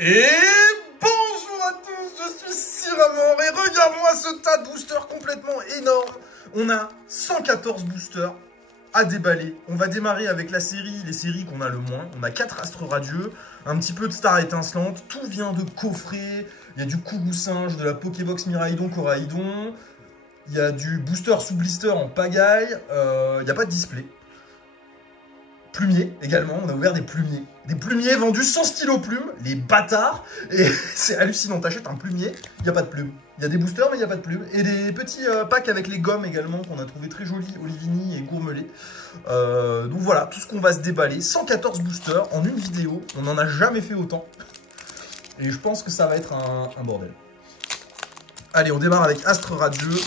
Et bonjour à tous, je suis Siramor et regarde-moi ce tas de boosters complètement énorme. On a 114 boosters à déballer. On va démarrer avec la série, les séries qu'on a le moins. On a 4 astres radieux, un petit peu de star étincelante. Tout vient de coffrets. Il y a du Kourou singe, de la Pokébox Miraidon, Coraidon. Il y a du booster sous blister en pagaille. Il n'y a pas de display. Plumier également, on a ouvert des plumiers. Des plumiers vendus sans stylo plume, les bâtards. Et c'est hallucinant, t'achètes un plumier, il n'y a pas de plume. Il y a des boosters mais il n'y a pas de plume. Et des petits packs avec les gommes également qu'on a trouvé très jolis, Olivini et Gourmelet. Donc voilà, tout ce qu'on va se déballer. 114 boosters en une vidéo, on n'en a jamais fait autant. Et je pense que ça va être un bordel. Allez, on démarre avec Astre Radieux.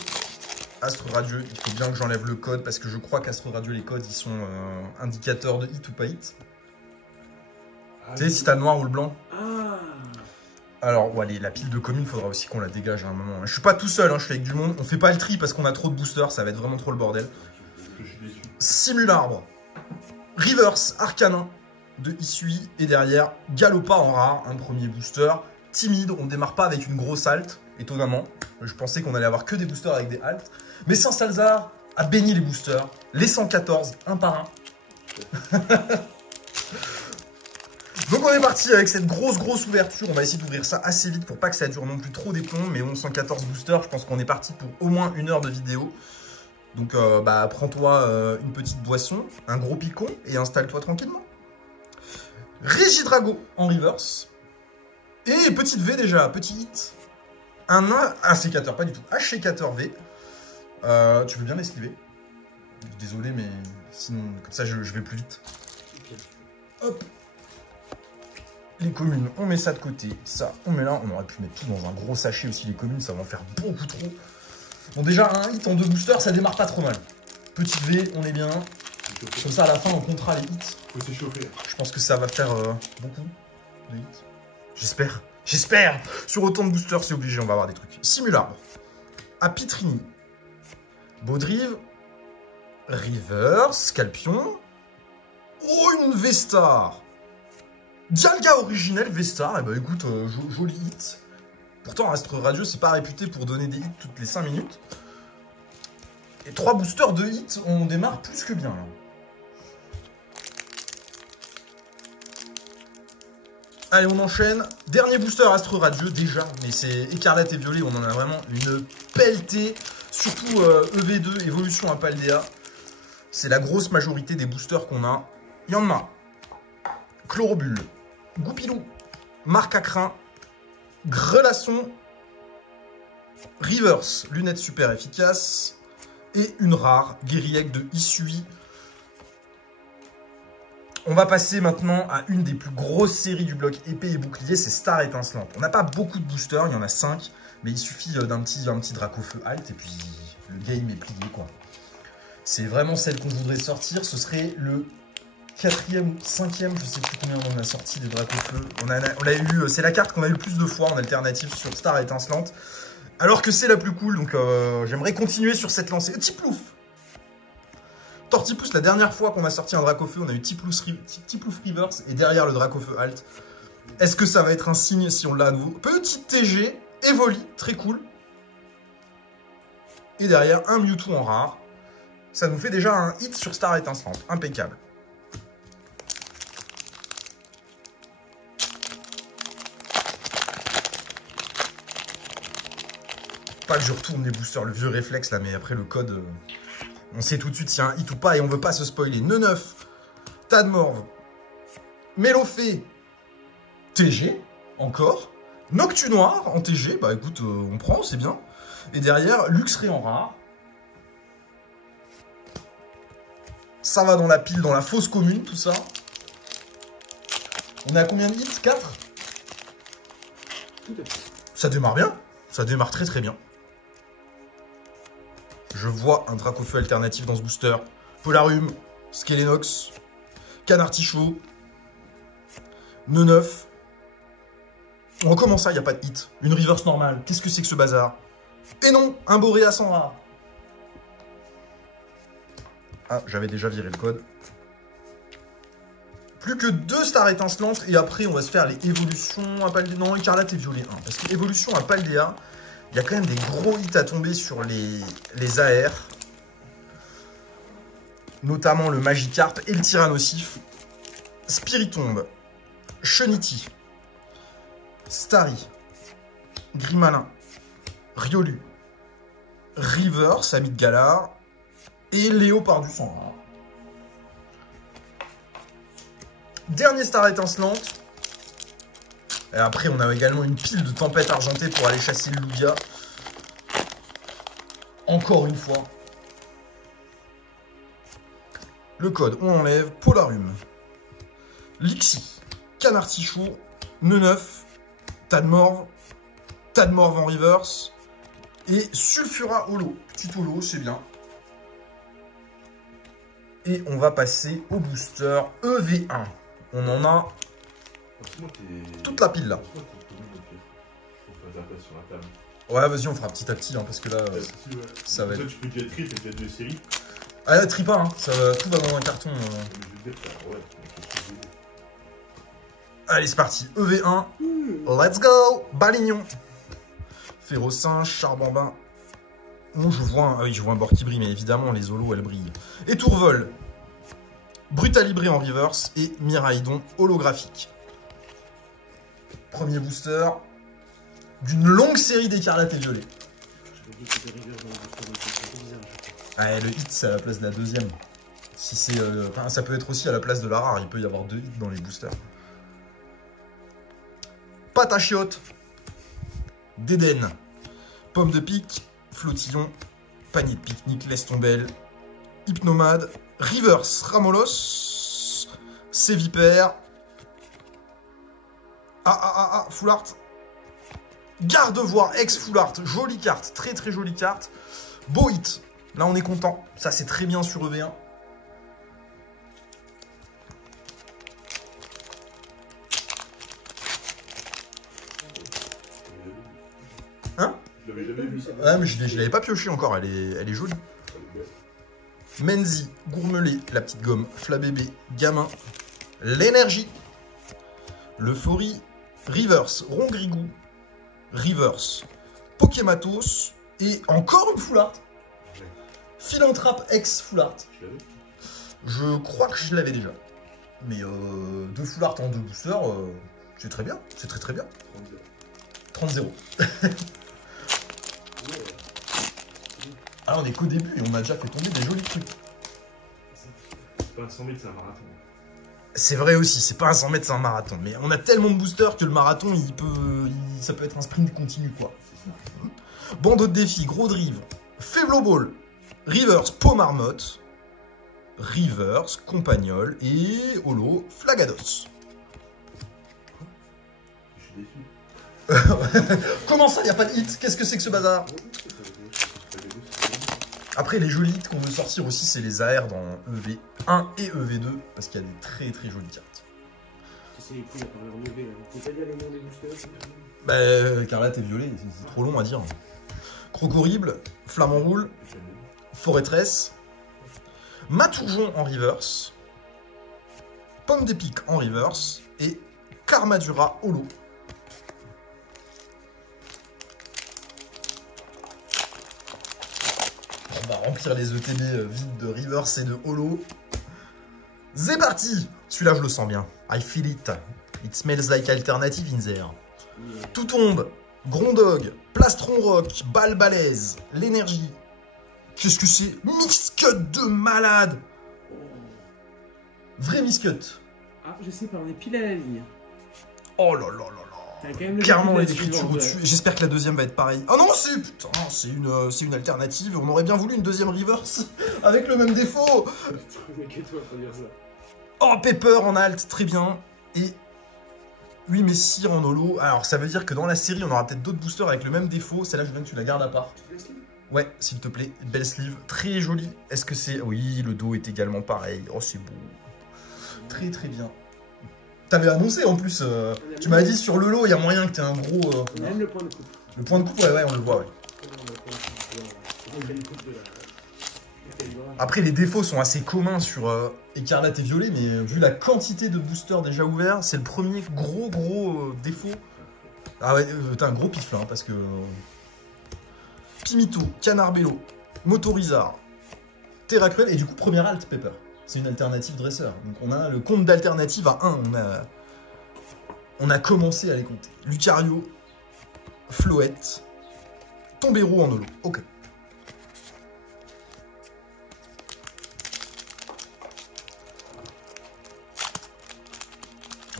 Astre Radieux, il faut bien que j'enlève le code parce que je crois qu'Astre Radieux, les codes, ils sont indicateurs de hit ou pas hit. Tu sais, si t'as le noir ou le blanc. Alors, ouais, la pile de communes, il faudra aussi qu'on la dégage à un moment. Je suis pas tout seul, hein, je suis avec du monde. On fait pas le tri parce qu'on a trop de boosters, ça va être vraiment trop le bordel. Simularbre, Reverse, Arcanin de Isui et derrière Galopa en rare, un premier booster. Timide, on démarre pas avec une grosse halte, étonnamment. Je pensais qu'on allait avoir que des boosters avec des haltes. Mais Saint-Salzar a béni les boosters. Les 114, un par un. Donc on est parti avec cette grosse ouverture. On va essayer d'ouvrir ça assez vite pour pas que ça dure non plus trop des plombs. Mais 114 boosters, je pense qu'on est parti pour au moins 1 heure de vidéo. Donc prends-toi une petite boisson, un gros picon et installe-toi tranquillement. Régidrago en reverse. Et petite V déjà, petit hit. Un sécateur, pas du tout. H-sécateur V. Tu veux bien l'esquiver? Désolé, mais sinon, comme ça, je vais plus vite. Hop. Les communes, on met ça de côté. Ça, on met là. On aurait pu mettre tout dans un gros sachet aussi, les communes. Ça va en faire beaucoup trop. Bon, déjà, un hit en 2 boosters, ça démarre pas trop mal. Petite V, on est bien. Comme ça, à la fin, on comptera les hits. Faut s'échauffer. Je pense que ça va faire beaucoup de hits. J'espère. J'espère. Sur autant de boosters, c'est obligé, on va avoir des trucs. Simularbre. Apitrini. Baudrive. River. Scalpion. Oh, une Vestar. Dialga originel Vestar. Eh ben écoute, joli hit. Pourtant, Astre Radio, c'est pas réputé pour donner des hits toutes les 5 minutes. Et 3 boosters de hits, on démarre plus que bien. Là. Allez, on enchaîne. Dernier booster Astre Radieux, déjà. Mais c'est écarlate et violet, on en a vraiment une pelletée. Surtout EV2, évolution à Paldea. C'est la grosse majorité des boosters qu'on a. Yanma, Chlorobule, Goupilou, Marcacrin, Grelasson, Reverse, lunettes super efficaces. Et une rare, Guériec de Isui. On va passer maintenant à une des plus grosses séries du bloc épée et bouclier, c'est Star étincelante. On n'a pas beaucoup de boosters, il y en a 5, mais il suffit d'un petit Dracofeu alt et puis le game est plié quoi. C'est vraiment celle qu'on voudrait sortir, ce serait le 4e, 5e, je sais plus combien on en a sorti des Dracofeu. On l'a eu, c'est la carte qu'on a eu le plus de fois en alternative sur Star étincelante. Alors que c'est la plus cool, donc j'aimerais continuer sur cette lancée. Tiplouf! Tortipousse, la dernière fois qu'on a sorti un Dracofeu, on a eu Tiplouf Reverse et derrière le Dracofeu Alt. Est-ce que ça va être un signe si on l'a à nouveau? Petite TG, Evoli, très cool. Et derrière, un Mewtwo en rare. Ça nous fait déjà un hit sur Star étincelante, impeccable. Pas que je retourne les boosters, le vieux réflexe là, mais après le code... On sait tout de suite s'il y a un hit ou pas et on veut pas se spoiler. Neuf, Tadmorve, Mélofée, TG, encore. Noctu Noir en TG, bah écoute, on prend, c'est bien. Et derrière, Luxray en rare. Ça va dans la pile, dans la fosse commune, tout ça. On est à combien de hits? 4? Ça démarre bien. Ça démarre très bien. Je vois un Dracofeu alternatif dans ce booster. Polarium, Skelenox, Canartichaud, Neuf. Oh, comment ça, il n'y a pas de hit? Une reverse normale. Qu'est-ce que c'est que ce bazar? Et non, un Boréas en rare. Ah, j'avais déjà viré le code. Plus que 2 stars étincelantes et après on va se faire les évolutions à Paldea. Non, écarlate et violet 1. Parce que évolution à Paldea, il y a quand même des gros hits à tomber sur les AR. Notamment le Magikarp et le Tyrannosif. Spiritomb, Chunity, Starry, Grimalin, Riolu, Reverse, Ami de Galar et Léopard du sang. Dernier star étincelante. Et après, on a également une pile de tempêtes argentées pour aller chasser le Lugia. Encore une fois. Le code, on enlève Polarium, Lixie, Canartichour, Neneuf, Tadmorve en reverse et Sulfura Holo. Petit holo, c'est bien. Et on va passer au booster EV1. On en a toute la pile là. Ouais, vas-y, on fera petit à petit hein, parce que là, ça va être. Tu peux déjà trip et déjà deux séries. Ah, là, tri pas, hein. Tout va dans un carton. Allez, c'est parti. EV1. Let's go. Balignon. Férocinge, Charbambin. Oh, je vois un bord qui brille, mais évidemment, les holos, elles brillent. Et Tourvol. Brutalibré en reverse et Miraidon holographique. Premier booster d'une longue série d'écarlate et violet. Ah, le hit, c'est à la place de la deuxième. Si c'est, ça peut être aussi à la place de la rare. Il peut y avoir 2 hits dans les boosters. Pâte à chiottes. Dédenne. Pomme de pique. Flottillon. Panier de pique-nique. Laisse tomber. Hypnomade. Reverse. Ramolos. Sévipère. Full art. Gardevoir ex full art. Jolie carte. Très très jolie carte. Beau hit. Là, on est content. Ça, c'est très bien sur EV1. Hein? Je l'avais jamais vu. Ah, mais je l'avais pas pioché encore. Elle est jolie. Menzi, Gourmelet, la petite gomme, Flabébé, Gamin, l'énergie, l'euphorie, Reverse, Rongrigou, Reverse, Pokématos et encore une full art. Philanthrape ex full art. Je crois que je l'avais déjà. Mais 2 full art en 2 boosters, c'est très bien. C'est très très bien. 30-0. Alors on est qu'au début et on a déjà fait tomber des jolis trucs. C'est pas un 100 mètres, c'est un marathon. C'est vrai aussi, c'est pas un 100 mètres, c'est un marathon. Mais on a tellement de boosters que le marathon, ça peut être un sprint continu, quoi. Bandeau de défi, gros drive, Faiblo Ball, Reverse, Pomarmotte, Reverse, Compagnol et Holo, Flagados. Je suis déçu. Comment ça, y a pas de hit? Qu'est-ce que c'est que ce bazar? Après, les jolis hits qu'on veut sortir aussi, c'est les AR dans EV1 et EV2, parce qu'il y a des très très jolies cartes. C'est les couilles à parler en EV là. Tu peux pas dire les noms des boosters? Bah, Écarlate et Violet, c'est trop long à dire. Crocorible, Flamant Roule, Forêtresse, Matourjon en reverse, Pomme d'épic en reverse et Karmadura Holo. On va remplir les ETB vides de reverse et de holo. C'est parti! Celui-là, je le sens bien. I feel it. It smells like alternative in there. Tout tombe. Grondog, Plastron Rock, Balle Balèze, l'énergie. Qu'est-ce que c'est? Mixcut de malade! Vrai Mixcut. Ah, je sais pas, on est pile à la ligne. Oh là là là là. Clairement l'écriture au-dessus. J'espère que la deuxième va être pareille. Oh non, c'est une alternative. On aurait bien voulu une deuxième reverse avec le même défaut. Oh, Pepper en alt, très bien. Et 8 Messire en holo. Alors ça veut dire que dans la série, on aura peut-être d'autres boosters avec le même défaut. Celle-là, je veux bien que tu la gardes à part. Ouais, s'il te plaît. Belle sleeve, très jolie. Est-ce que c'est... Oui, le dos est également pareil. Oh, c'est beau. Très très bien. T'avais annoncé en plus, tu m'as dit sur le lot, il y a moyen que t'aies un gros... Même le point de coupe. Le point de coupe, ouais, on le voit, ouais. Après, les défauts sont assez communs sur Écarlate et Violet, mais vu la quantité de boosters déjà ouverts, c'est le premier gros défaut. Ah ouais, t'as un gros pif là, hein, parce que... Pimito, Canard Bello, Motorizard, Terra Cruel, et du coup, première alt, Pepper. C'est une alternative dresseur. Donc on a le compte d'alternative à 1. On a commencé à les compter. Lucario, Floette, Tombero en holo. Ok.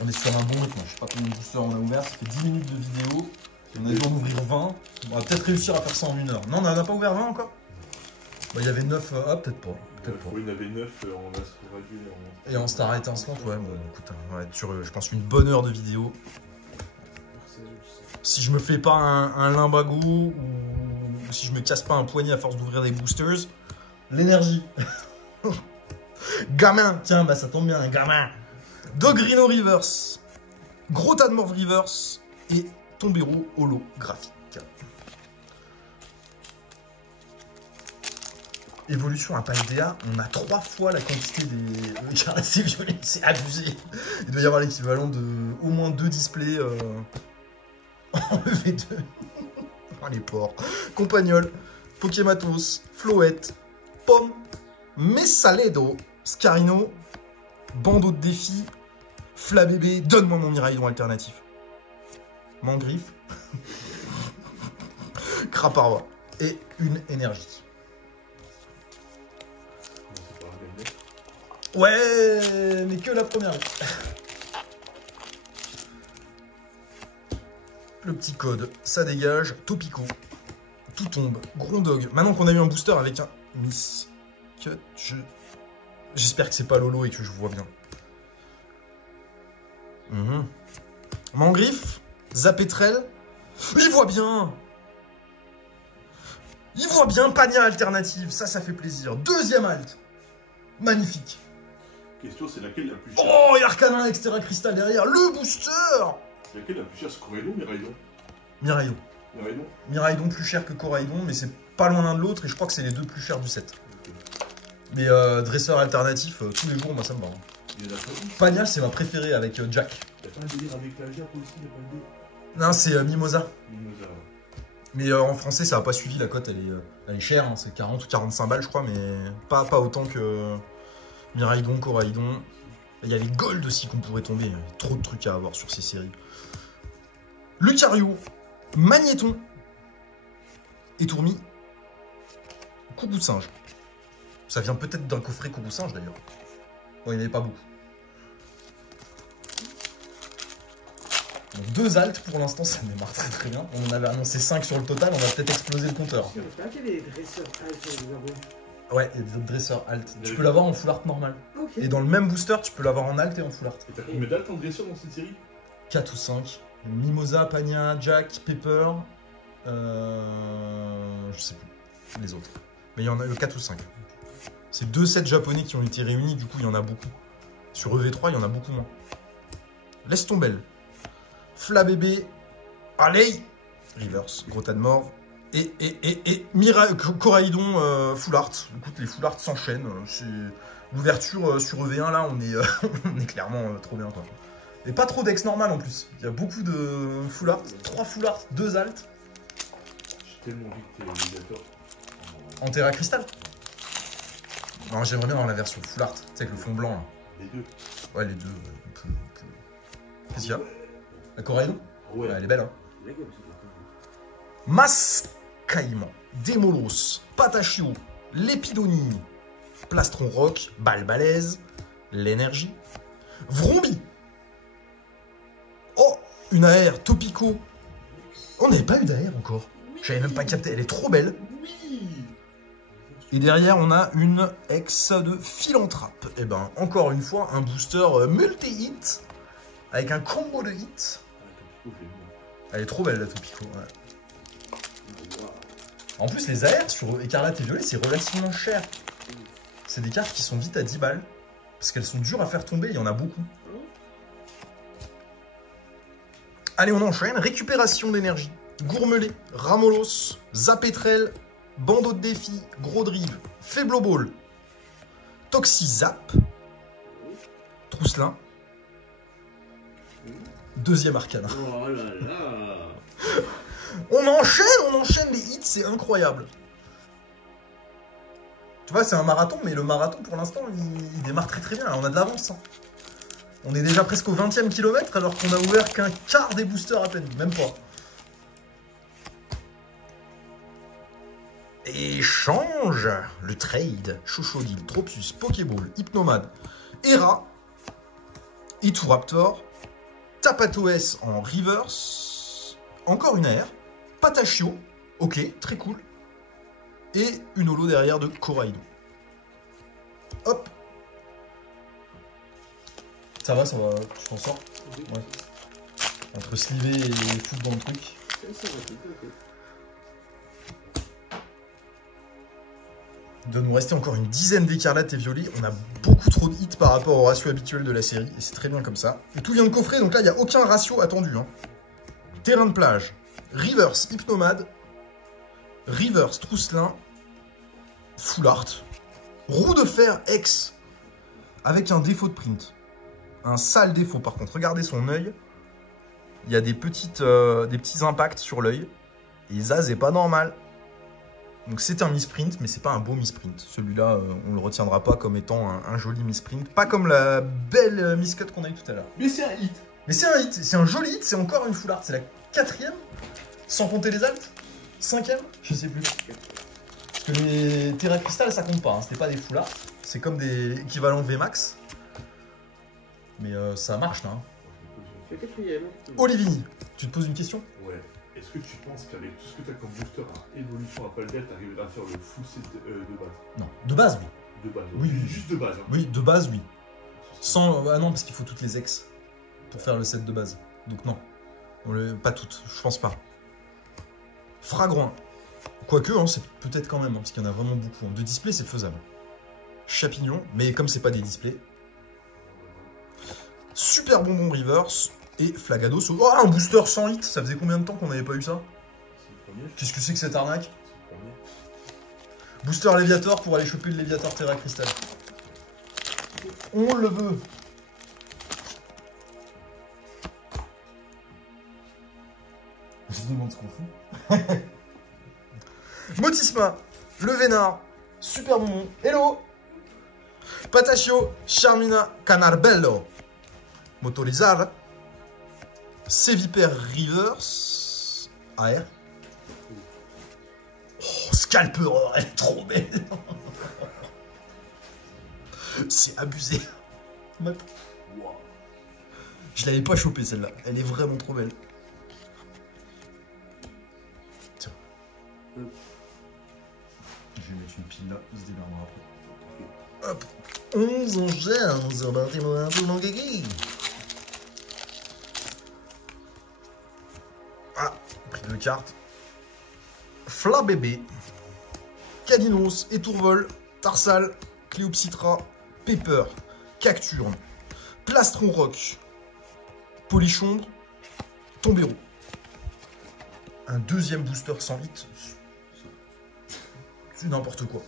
On est sur un bon rythme. Je sais pas combien de boosters on a ouvert. Ça fait 10 minutes de vidéo. On a dû en ouvrir 20. On va peut-être réussir à faire ça en 1 heure. Non, on n'a pas ouvert 20 encore. Bah, il y avait 9. Ah, peut-être pas. Oui, il y en avait 9 en Astro Radio et en Starlight Instant, ouais, bon, écoute, on va être sur, je pense, une bonne heure de vidéo. Si je me fais pas un limbago ou si je me casse pas un poignet à force d'ouvrir des boosters, l'énergie. Gamin, tiens, bah ça tombe bien, un gamin. Dogrino Reverse, Gros Tadmorph Reverse et Tombero holographique. Évolution à Paldea, on a 3 fois la quantité des caractères violets, c'est abusé. Il doit y avoir l'équivalent de au moins 2 displays en EV2. Oh les porcs. Compagnol, Pokématos, Floette, Pomme, Messaledo, Scarino, Bandeau de défi, Flabébé, donne-moi mon Miraidon alternatif. Mangriffe, Craparwa et une énergie. Ouais, mais que la première. Le petit code, ça dégage. Topico, tout tombe. Grondog. Maintenant qu'on a eu un booster avec un Miss Cut, j'espère que c'est pas Lolo et que je vois bien. Mangriffe, Zapetrel. Il voit bien. Il voit bien. Pania alternative, ça fait plaisir. Deuxième alt. Magnifique. Question, c'est laquelle la plus chère? Oh, et Arcanin Extra Cristal derrière, le booster. C'est laquelle la plus chère? Scoredo ou Miraidon? Miraidon. Miraidon? Miraidon plus cher que Coraidon, mais c'est pas loin l'un de l'autre, et je crois que c'est les deux plus chers du set. Okay. Mais dresseur alternatif, tous les jours, moi ça me va. Pania, c'est ma préférée avec Jack. T'as pas un délire avec la Jack aussi, y'a pas le délire? Non, c'est Mimosa. Mimosa, ouais. Mais en français, ça n'a pas suivi, la cote, elle est chère, hein, c'est 40 ou 45 balles, je crois, mais pas autant que Miraidon, Coraidon. Il y a les Gold aussi qu'on pourrait tomber, il y a trop de trucs à avoir sur ces séries. Lucario, Magnéton, et Tourmi, Coucou de singe. Ça vient peut-être d'un coffret Coucou singe d'ailleurs. Bon, il n'y en avait pas beaucoup. Donc 2 altes pour l'instant, ça démarre très très bien. On en avait annoncé 5 sur le total, on va peut-être exploser le compteur. T'as qu'il y a des dresseurs altes sur les arbres? Ouais, il y a des autres dresseurs alt. Tu peux l'avoir en full art normal. Ok. Et dans le même booster, tu peux l'avoir en alt et en full art. Et t'as combien d'altes en dresseur dans cette série? 4 ou 5. Mimosa, Pania, Jack, Pepper. Je sais plus. Les autres. Mais il y en a 4 ou 5. C'est 2 sets japonais qui ont été réunis, du coup il y en a beaucoup. Sur EV3, il y en a beaucoup moins. Laisse tomber. Flabébé. Allez. Reverse. Gros Tadmorph. Et Coraidon full art. Écoute, les full art s'enchaînent. L'ouverture sur EV1, là, on est, on est clairement trop bien, quoi. Et pas trop d'ex normal en plus. Il y a beaucoup de full art. 3 full art, 2 alt. J'ai tellement envie que t'aies l'élévateur. En Terra Cristal. Non, j'aimerais bien avoir la version full art. Tu sais, avec le fond blanc, là. Les deux. Ouais, les deux. Qu'est-ce qu'il y a? La Coraidon? Ouais. Elle est belle, hein. La gueule, c'est Mascaïman, Démolos, Patachio, Lépidonie, Plastron Rock, Balbalaise, l'énergie, Vrombi. Oh, une AR, Topico. On n'avait pas eu d'AR encore. J'avais même pas capté, elle est trop belle. Oui. Et derrière, on a une ex de Philanthrape. Et ben, encore une fois, un booster multi-hit, avec un combo de hits. Elle est trop belle, la Topico, ouais. En plus, les AR sur Écarlate et Violet, c'est relativement cher. C'est des cartes qui sont vite à 10 balles. Parce qu'elles sont dures à faire tomber, il y en a beaucoup. Allez, on enchaîne. Récupération d'énergie. Gourmelet, Ramolos, Zapetrel, Bandeau de défi, gros drive, Faiblo Ball, Toxizap, Trousselin, deuxième arcana. Oh là là. On enchaîne les hits, c'est incroyable. Tu vois, c'est un marathon, mais le marathon, pour l'instant, il démarre très très bien. Là, on a de l'avance. Hein. On est déjà presque au 20e kilomètre, alors qu'on a ouvert qu'un quart des boosters à peine. Même pas. Échange. Le trade. Chochodil, Tropius, Pokéball, Hypnomade, Hera, Raptor, Tapato S en reverse, encore une AR, Patachio, ok, très cool, et une holo derrière de Koraido. Hop. Ça va, tu t'en sors? Ouais. Entre sliver et foutre dans le truc. Ça va, c'est ok. Il doit nous rester encore une dizaine d'écarlates et violets. On a beaucoup trop de hits par rapport au ratio habituel de la série. Et c'est très bien comme ça. Et tout vient de coffrer, donc là, il n'y a aucun ratio attendu. Hein. Terrain de plage. Reverse Hypnomade. Reverse Trousselin. Full Art. Roue de fer X. Avec un défaut de print. Un sale défaut, par contre. Regardez son œil. Il y a des petits impacts sur l'œil. Et Zaz est pas normal. Donc c'est un misprint, mais c'est pas un beau misprint. Celui-là, on le retiendra pas comme étant un joli misprint. Pas comme la belle miscut qu'on a eu tout à l'heure. Mais c'est un hit. Mais c'est un hit, c'est un joli hit, c'est encore une full art. C'est la 4e, sans compter les altes. 5e, je sais plus. Parce que les Terra Crystal, ça compte pas, hein. C'était pas des full art. C'est comme des équivalents VMAX. Mais ça marche là. Hein. C'est la 4e. Olivini, tu te poses une question? Ouais. Est-ce que tu penses qu'avec tout ce que tu as comme booster à évolution à Paldea, tu arriveras à faire le full set de base? Non, de base, oui. De base, Oui, oui. juste de base. Hein. Oui, de base, oui. Sans... Ah non, parce qu'il faut toutes les ex pour faire le set de base. Donc non. Pas toutes, je pense pas. Fragrant. Quoique, hein, c'est peut-être quand même, hein, parce qu'il y en a vraiment beaucoup. De display, c'est faisable. Champignon, mais comme c'est pas des displays. Super bonbon reverse. Et Flagados. Oh, un booster sans hit. Ça faisait combien de temps qu'on n'avait pas eu ça? C'est le premier. Qu'est-ce que c'est que cette arnaque? C'est le premier. Booster Léviator pour aller choper le Léviator Terra Crystal. On le veut. Je me demande ce qu'on fout. Motisma, le Vénard, Super Bonbon, Hello, Patachio, Charmina, Canarbello, Motorizar, Séviper Reverse, AR. Oh, Scalper, elle est trop belle. C'est abusé. Wow. Je l'avais pas chopée celle-là. Elle est vraiment trop belle. Tiens. Je vais mettre une pile là, il se démerdera après. Hop. 11 en germe sur Baltimore tout mon gagui. Ah, pris 2 cartes. Fla bébé. Cadinos, Étourvol, Tarsal, Cléopsitra, Pepper, Cacturne, Plastron Rock, Polichondre, Tombéro. Un deuxième booster sans hit. C'est n'importe quoi.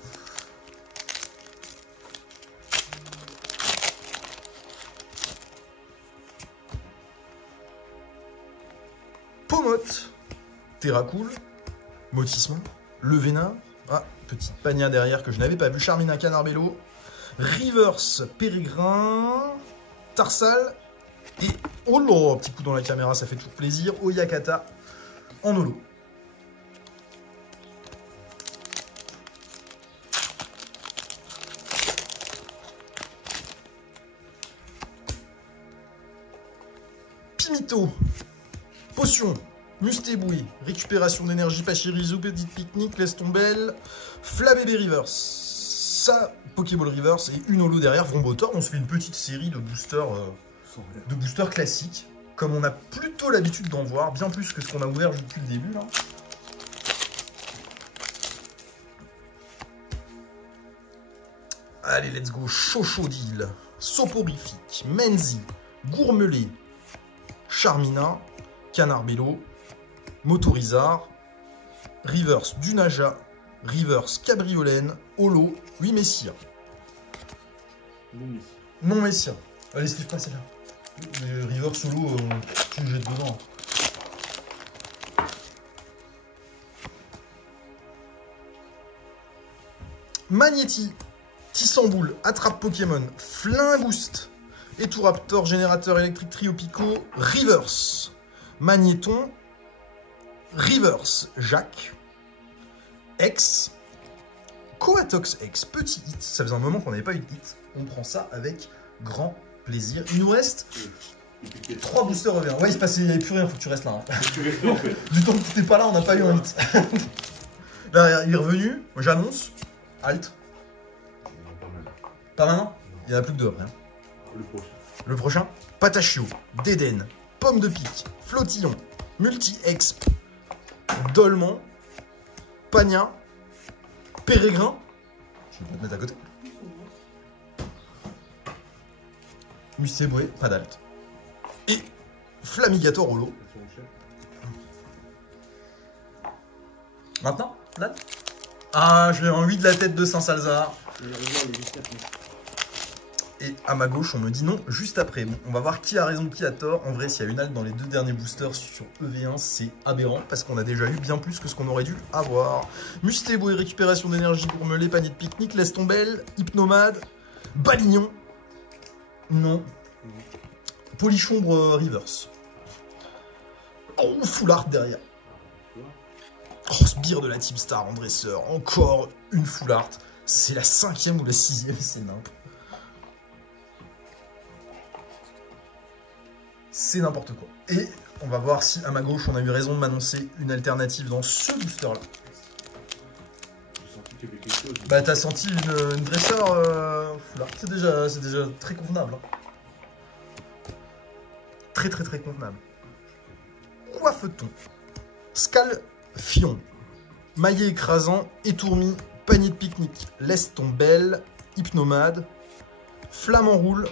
Pomote, Terracool, Motisme, Le Vénin. Ah, petite pania derrière que je n'avais pas vu. Charmina Canarbello, Reverse Pérégrin, Tarsal et oh là, petit coup dans la caméra, ça fait toujours plaisir. Oyakata en holo. Pimito, Potion, Mustébouille, Récupération d'énergie, Pachirizu, Petite Pique-Nique, Laisse tomber, Flabébé Reverse, ça, Pokéball Reverse et une holo derrière, Vrombotor. On se fait une petite série de boosters, classiques, comme on a plutôt l'habitude d'en voir, bien plus que ce qu'on a ouvert depuis le début là. Allez, let's go. Chochodil, Soporifique, Menzi, Gourmelé, Charmina, Canarbello, Motorizar, Reverse Dunaja, Reverse, Cabriolène, Holo, 8 Messias. Bon, mais Non Messia. Allez, Steve, pas celle-là. Les Reverse, Holo, tu le jettes dedans. Magnéti, Tissamboule, Attrape Pokémon, Flingboost, Eturaptor, Générateur électrique Triopico, Reverse, Magnéton, Reverse, Jacques, X, Coatox X, petit hit, ça faisait un moment qu'on n'avait pas eu de hit, on prend ça avec grand plaisir. Il nous reste 3 boosters EV1, ouais il se passait, il n'y avait plus rien, faut que tu restes là. Hein. Du temps que tu n'étais pas là, on n'a pas eu un hit. Là, il est revenu, j'annonce, halt. Pas mal. Pas maintenant? Il n'y en a plus que 2 après. Hein. Le prochain. Le prochain, Patachio, Dédène, Pomme de pique, Flotillon, Multi-Exp, Dolman, Pagna, Pérégrin. Je vais pas te mettre à côté. Muséboué, pas d'alt. Et Flamigator Holo. Maintenant, là. Ah, je l'ai en 8 de la tête de Saint-Salzar. Et à ma gauche, on me dit non, juste après. Bon, on va voir qui a raison, qui a tort. En vrai, s'il y a une halte dans les 2 derniers boosters sur EV1, c'est aberrant, parce qu'on a déjà eu bien plus que ce qu'on aurait dû avoir. Mustébo et récupération d'énergie pour me les paniers de pique-nique, laisse tomber, Hypnomade, Balignon. Non. Polichombre Reverse. Oh, full art derrière. Oh, sbire de la Team Star en dresseur. Encore une full art. C'est la 5e ou la 6e, c'est nimp. C'est n'importe quoi. Et on va voir si à ma gauche on a eu raison de m'annoncer une alternative dans ce booster là. J'ai senti qu'il y avait quelque chose. Bah t'as senti une dresseur full art. C'est déjà très convenable. Hein. Très convenable. Coiffe-t-on? Scalfion, maillet écrasant, étourmi, panier de pique-nique, laisse ton belle, Hypnomade, flamme en roule,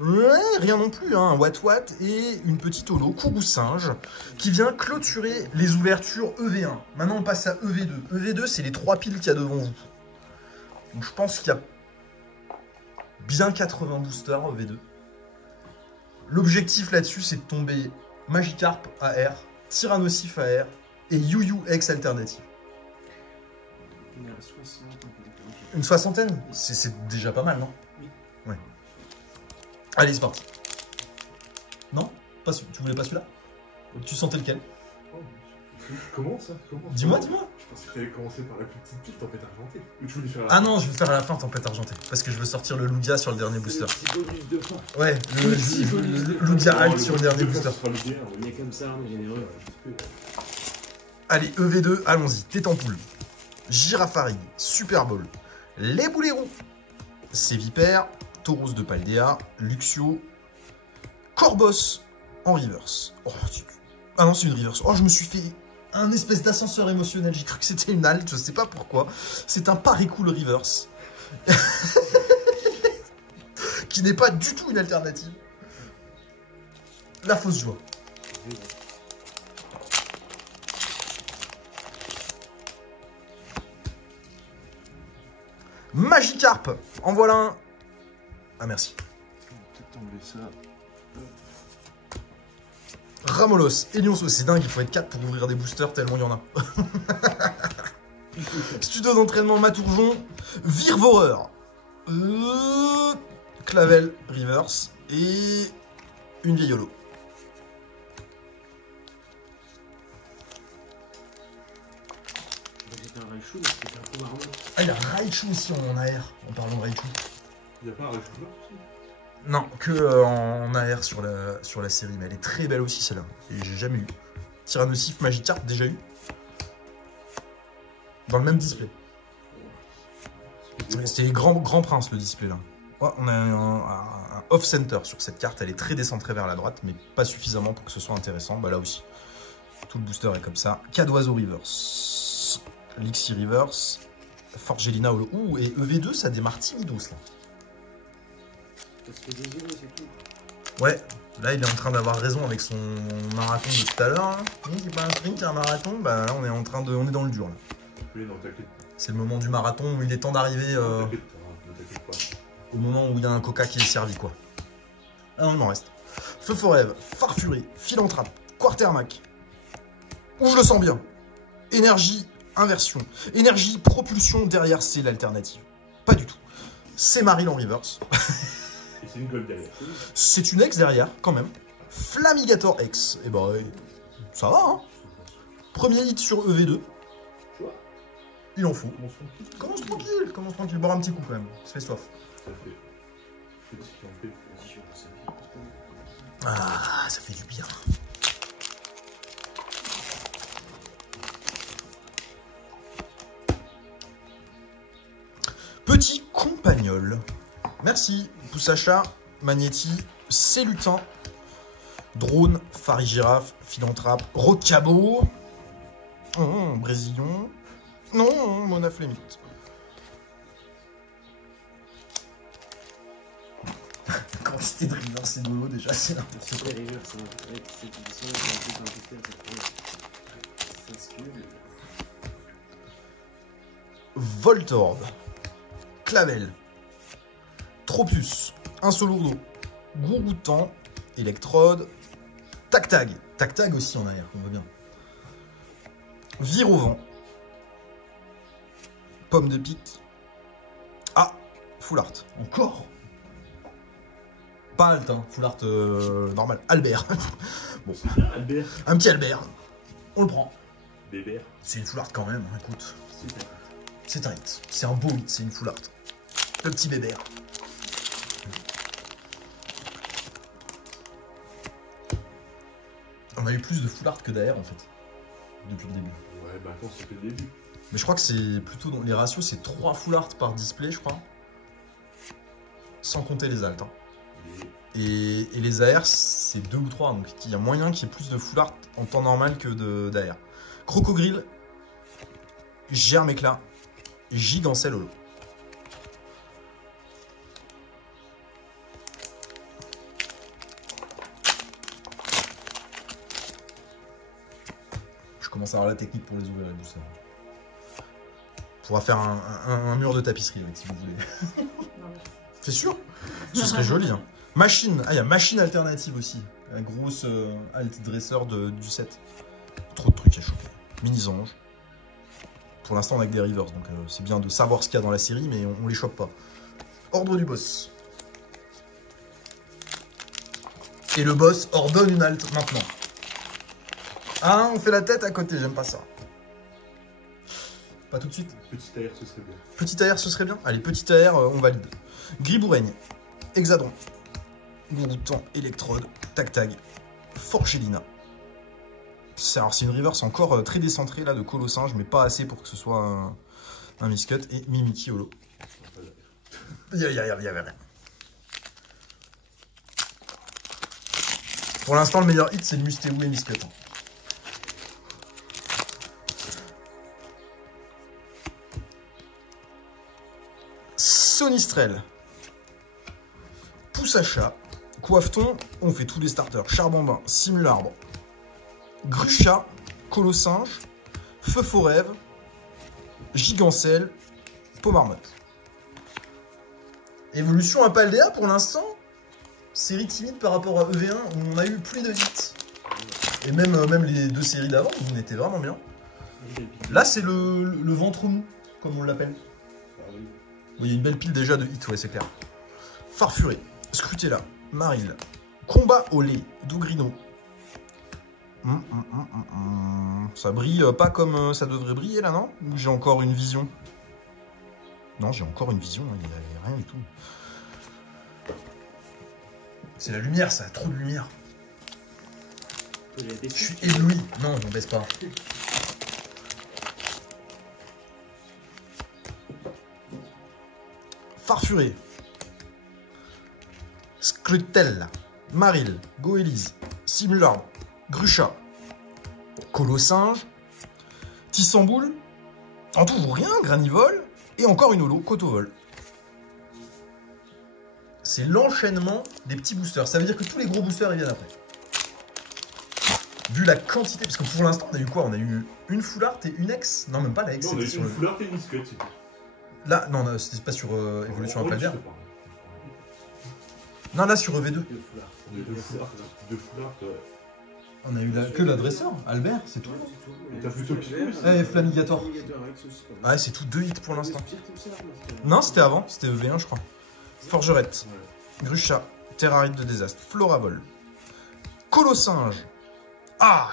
ouais, rien non plus, hein, Wat et une petite holo, Kourou Singe, qui vient clôturer les ouvertures EV1. Maintenant on passe à EV2. EV2 c'est les 3 piles qu'il y a devant vous. Donc je pense qu'il y a bien 80 boosters EV2. L'objectif là-dessus c'est de tomber Magikarp AR, Tyrannosif AR et Yu X alternative. Il y a 60. Une soixantaine? C'est déjà pas mal, non? Oui. Ouais. Allez, c'est parti. Non? Pas tu voulais pas celui-là? Tu sentais lequel? Oh, comment ça? Dis-moi. Je pensais que tu allais commencer par la plus petite pile, tempête argentée. Ou tu voulais faire Ah non, je vais faire à la fin tempête argentée. Parce que je veux sortir le Lugia sur le dernier booster. Petit bonus de fin. Ouais, le Lugia Alt sur le dernier booster. On est comme ça, on est généreux. Allez, EV2, allons-y. Tête en poule. Girafarig, Super Bowl, les Boulérous, Sévipère, Tauros de Paldea, Luxio, Corbos en reverse. Oh, ah non, c'est une reverse. Oh, je me suis fait un espèce d'ascenseur émotionnel. J'ai cru que c'était une halte, je sais pas pourquoi. C'est un Paricool reverse. Qui n'est pas du tout une alternative. La fausse joie. Magikarp, en voilà un. Ah merci. Peut-être enlever ça. Ramolos, Elionso, c'est dingue, il faut être 4 pour ouvrir des boosters tellement il y en a. Studio d'entraînement Matourjon, Virvoreur, Clavel, Reverse et une vieille holo. C'était un Raichu, mais c'était un peu marrant. Ah, il y a Raichu aussi en AR, en parlant de Raichu. Il n'y a pas un Raichu là aussi? Non, que en AR sur la série, mais elle est très belle aussi celle-là. Et j'ai jamais eu. Tyrannosif Magikarp, déjà eu. Dans le même display. C'était les grands princes le display là. Ouais, on a un off-center sur cette carte, elle est très décentrée vers la droite, mais pas suffisamment pour que ce soit intéressant. Bah là aussi, tout le booster est comme ça. Cadoiseau Reverse, Lixie Reverse, Forgelina Holo. Ouh, et EV2, ça démarre timidos là. Parce que désolé, c'est tout. Ouais, là il est en train d'avoir raison avec son marathon de tout à l'heure. Hein. C'est pas un sprint, c'est un marathon. Bah là on est dans le dur là. Oui, non, t'inquiète pas. C'est le moment du marathon où il est temps d'arriver T'inquiète pas, ne t'inquiète pas. au moment où il y a un coca qui est servi, quoi. Ah non, il m'en reste. Feu Forêve, Farfurie, Philanthrope, Quartermac. Où je le sens bien. Énergie, inversion. Énergie, propulsion, derrière, c'est l'alternative. Pas du tout. C'est Maril en reverse. Et c'est une gold derrière. C'est une X derrière, quand même. Flamigator X. Et bah, ça va, hein. Premier hit sur EV2. Tu vois, Il en faut. commence tranquille. Commence tranquille. Boire un petit coup, quand même. Ça fait soif. Ça fait. Petit qui en fait. Ah, ça fait du bien. Petit compagnol. Merci. Poussacha, Magnéti, Célutin, Drone, Farigiraffe, Philanthrope, Rocabo, Brésillon, non, Monaflémite. Quantité de reverse et de holo déjà, c'est n'importe quoi. Les rivers, c'est avec cette édition, c'est un peu compliqué, ça se cube. Voltorb, Clavel, Tropus, un Solourdo, Gourgoutan, Electrode, Tac-Tag. Tac-Tag aussi en arrière, on voit bien. Vire au vent. Pomme de pique. Ah, Full Art. Encore. Pas Alt, hein. Full Art normal. Albert. Bon, C'est bien, Albert. un petit Albert. On le prend. Bébert. C'est une Full Art quand même, écoute. C'est ça. C'est un hit. C'est un beau hit, c'est une Full Art. Le petit Bébert. On a eu plus de Full Art que d'AR en fait. Depuis le début. Ouais, bah attends, c'est que le début. Mais je crois que c'est plutôt dans les ratios, c'est 3 Full Art par display, je crois. Sans compter les alts. Hein. Et les AR, c'est 2 ou 3. Donc il y a moyen qu'il y ait plus de Full Art en temps normal que d'AR. Crocogrill, Germe Éclat, Gigancel Holo. Je commence à avoir la technique pour les ouvrir les boosters. On pourra faire un mur de tapisserie avec, si vous voulez. C'est sûr. Ce serait joli. Hein. Machine. Ah, il y a machine alternative aussi. La grosse alt dresseur du set. Trop de trucs à choper. Mini-ange. Pour l'instant, on a que des rivers. Donc c'est bien de savoir ce qu'il y a dans la série, mais on les chope pas. Ordre du boss. Et le boss ordonne une alt maintenant. Ah, on fait la tête à côté. J'aime pas ça. Pas tout de suite. Petit AR, ce serait bien. Petit AR, ce serait bien. Allez, petit AR, on valide. Griboureigne, Hexadron, Gourgoutan, Electrode, Tac-Tag, Forgelina. Alors, c'est une reverse encore très décentrée là de Colossinge, mais pas assez pour que ce soit un miscut. Et Mimiki Holo. Il y avait rien. Pour l'instant, le meilleur hit, c'est le Mustéou et Miscut. Sonistrel, Poussacha, Coiffeton, on fait tous les starters. Charbambin, Simularbre, Grucha, Colossinge, Feu Forêve, Gigancel, Pomarmotte. Évolution à Paldea pour l'instant. Série timide par rapport à EV1 où on a eu plus de hits. Et même les 2 séries d'avant, on était vraiment bien. Là, c'est le ventre mou, comme on l'appelle. Oui, il y a une belle pile déjà de hits, ouais, c'est clair. Farfurie, Scrutella, Maril, Combat au lait, Dougrino. Ça brille pas comme ça devrait briller là, non? Ou j'ai encore une vision? Non, j'ai encore une vision, il n'y a rien du tout. C'est la lumière, ça a trop de lumière. Je suis ébloui. Non, on baisse pas. Farfurie, Scrutella, Maril, Goélise, Simularbre, Grucha, Colossinge, Tissamboule, en tout rien, Granivole, et encore une holo, Cotovol. C'est l'enchaînement des petits boosters. Ça veut dire que tous les gros boosters ils viennent après. vu la quantité, parce que pour l'instant, on a eu quoi? On a eu une full art et une ex. Non, même pas la ex, Non, on a c'était eu sur une le... full art et une squelette, c'est tout. Là, non, non, c'était pas sur Évolution Ouais, après je bière. te parle. Non, là, sur EV2. Deux foulards. On a eu deux full art, ouais. On a eu que l'adresseur, Albert, c'est tout. Et t'as plutôt qui Eh, Flamigator. Ouais, c'est tout 2 hits pour l'instant. Non, c'était avant, c'était EV1, je crois. Forgerette, Grucha, Terrarite de désastre, Floravol, Colossinge. Ah,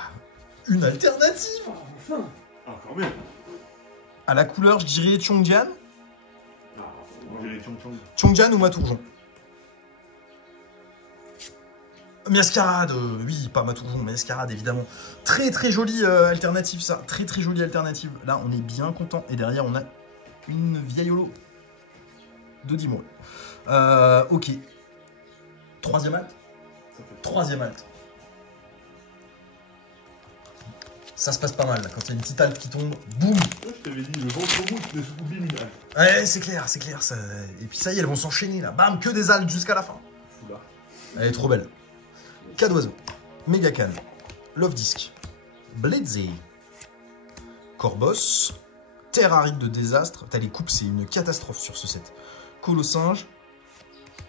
une alternative. Enfin. Ah, quand même. À la couleur, je dirais Chongjian. Ah, moi j'ai les Chong Chong. Chongjian ou Matourjon. Miascarade, oui, pas Matourjon, Miascarade, évidemment. Très très jolie alternative, ça. Très très jolie alternative. Là, on est bien content. Et derrière, on a une vieille holo de 10 mois. Ok. Troisième acte. Ça fait Troisième acte. Ça se passe pas mal, là. Quand il y a une petite halte qui tombe, boum. Ouais, je t'avais dit, le ventre mou, tu ne soucoubis une halte. Ouais, c'est clair, c'est clair. Ça... Et puis ça y est, elles vont s'enchaîner, là. Bam, que des haltes jusqu'à la fin. Full art. Elle est trop belle. Cas d'oiseau, Megacan, Love Disc, Bledze, Corbos, Terrarite de désastre. T'as les coupes, c'est une catastrophe sur ce set. Colossinge,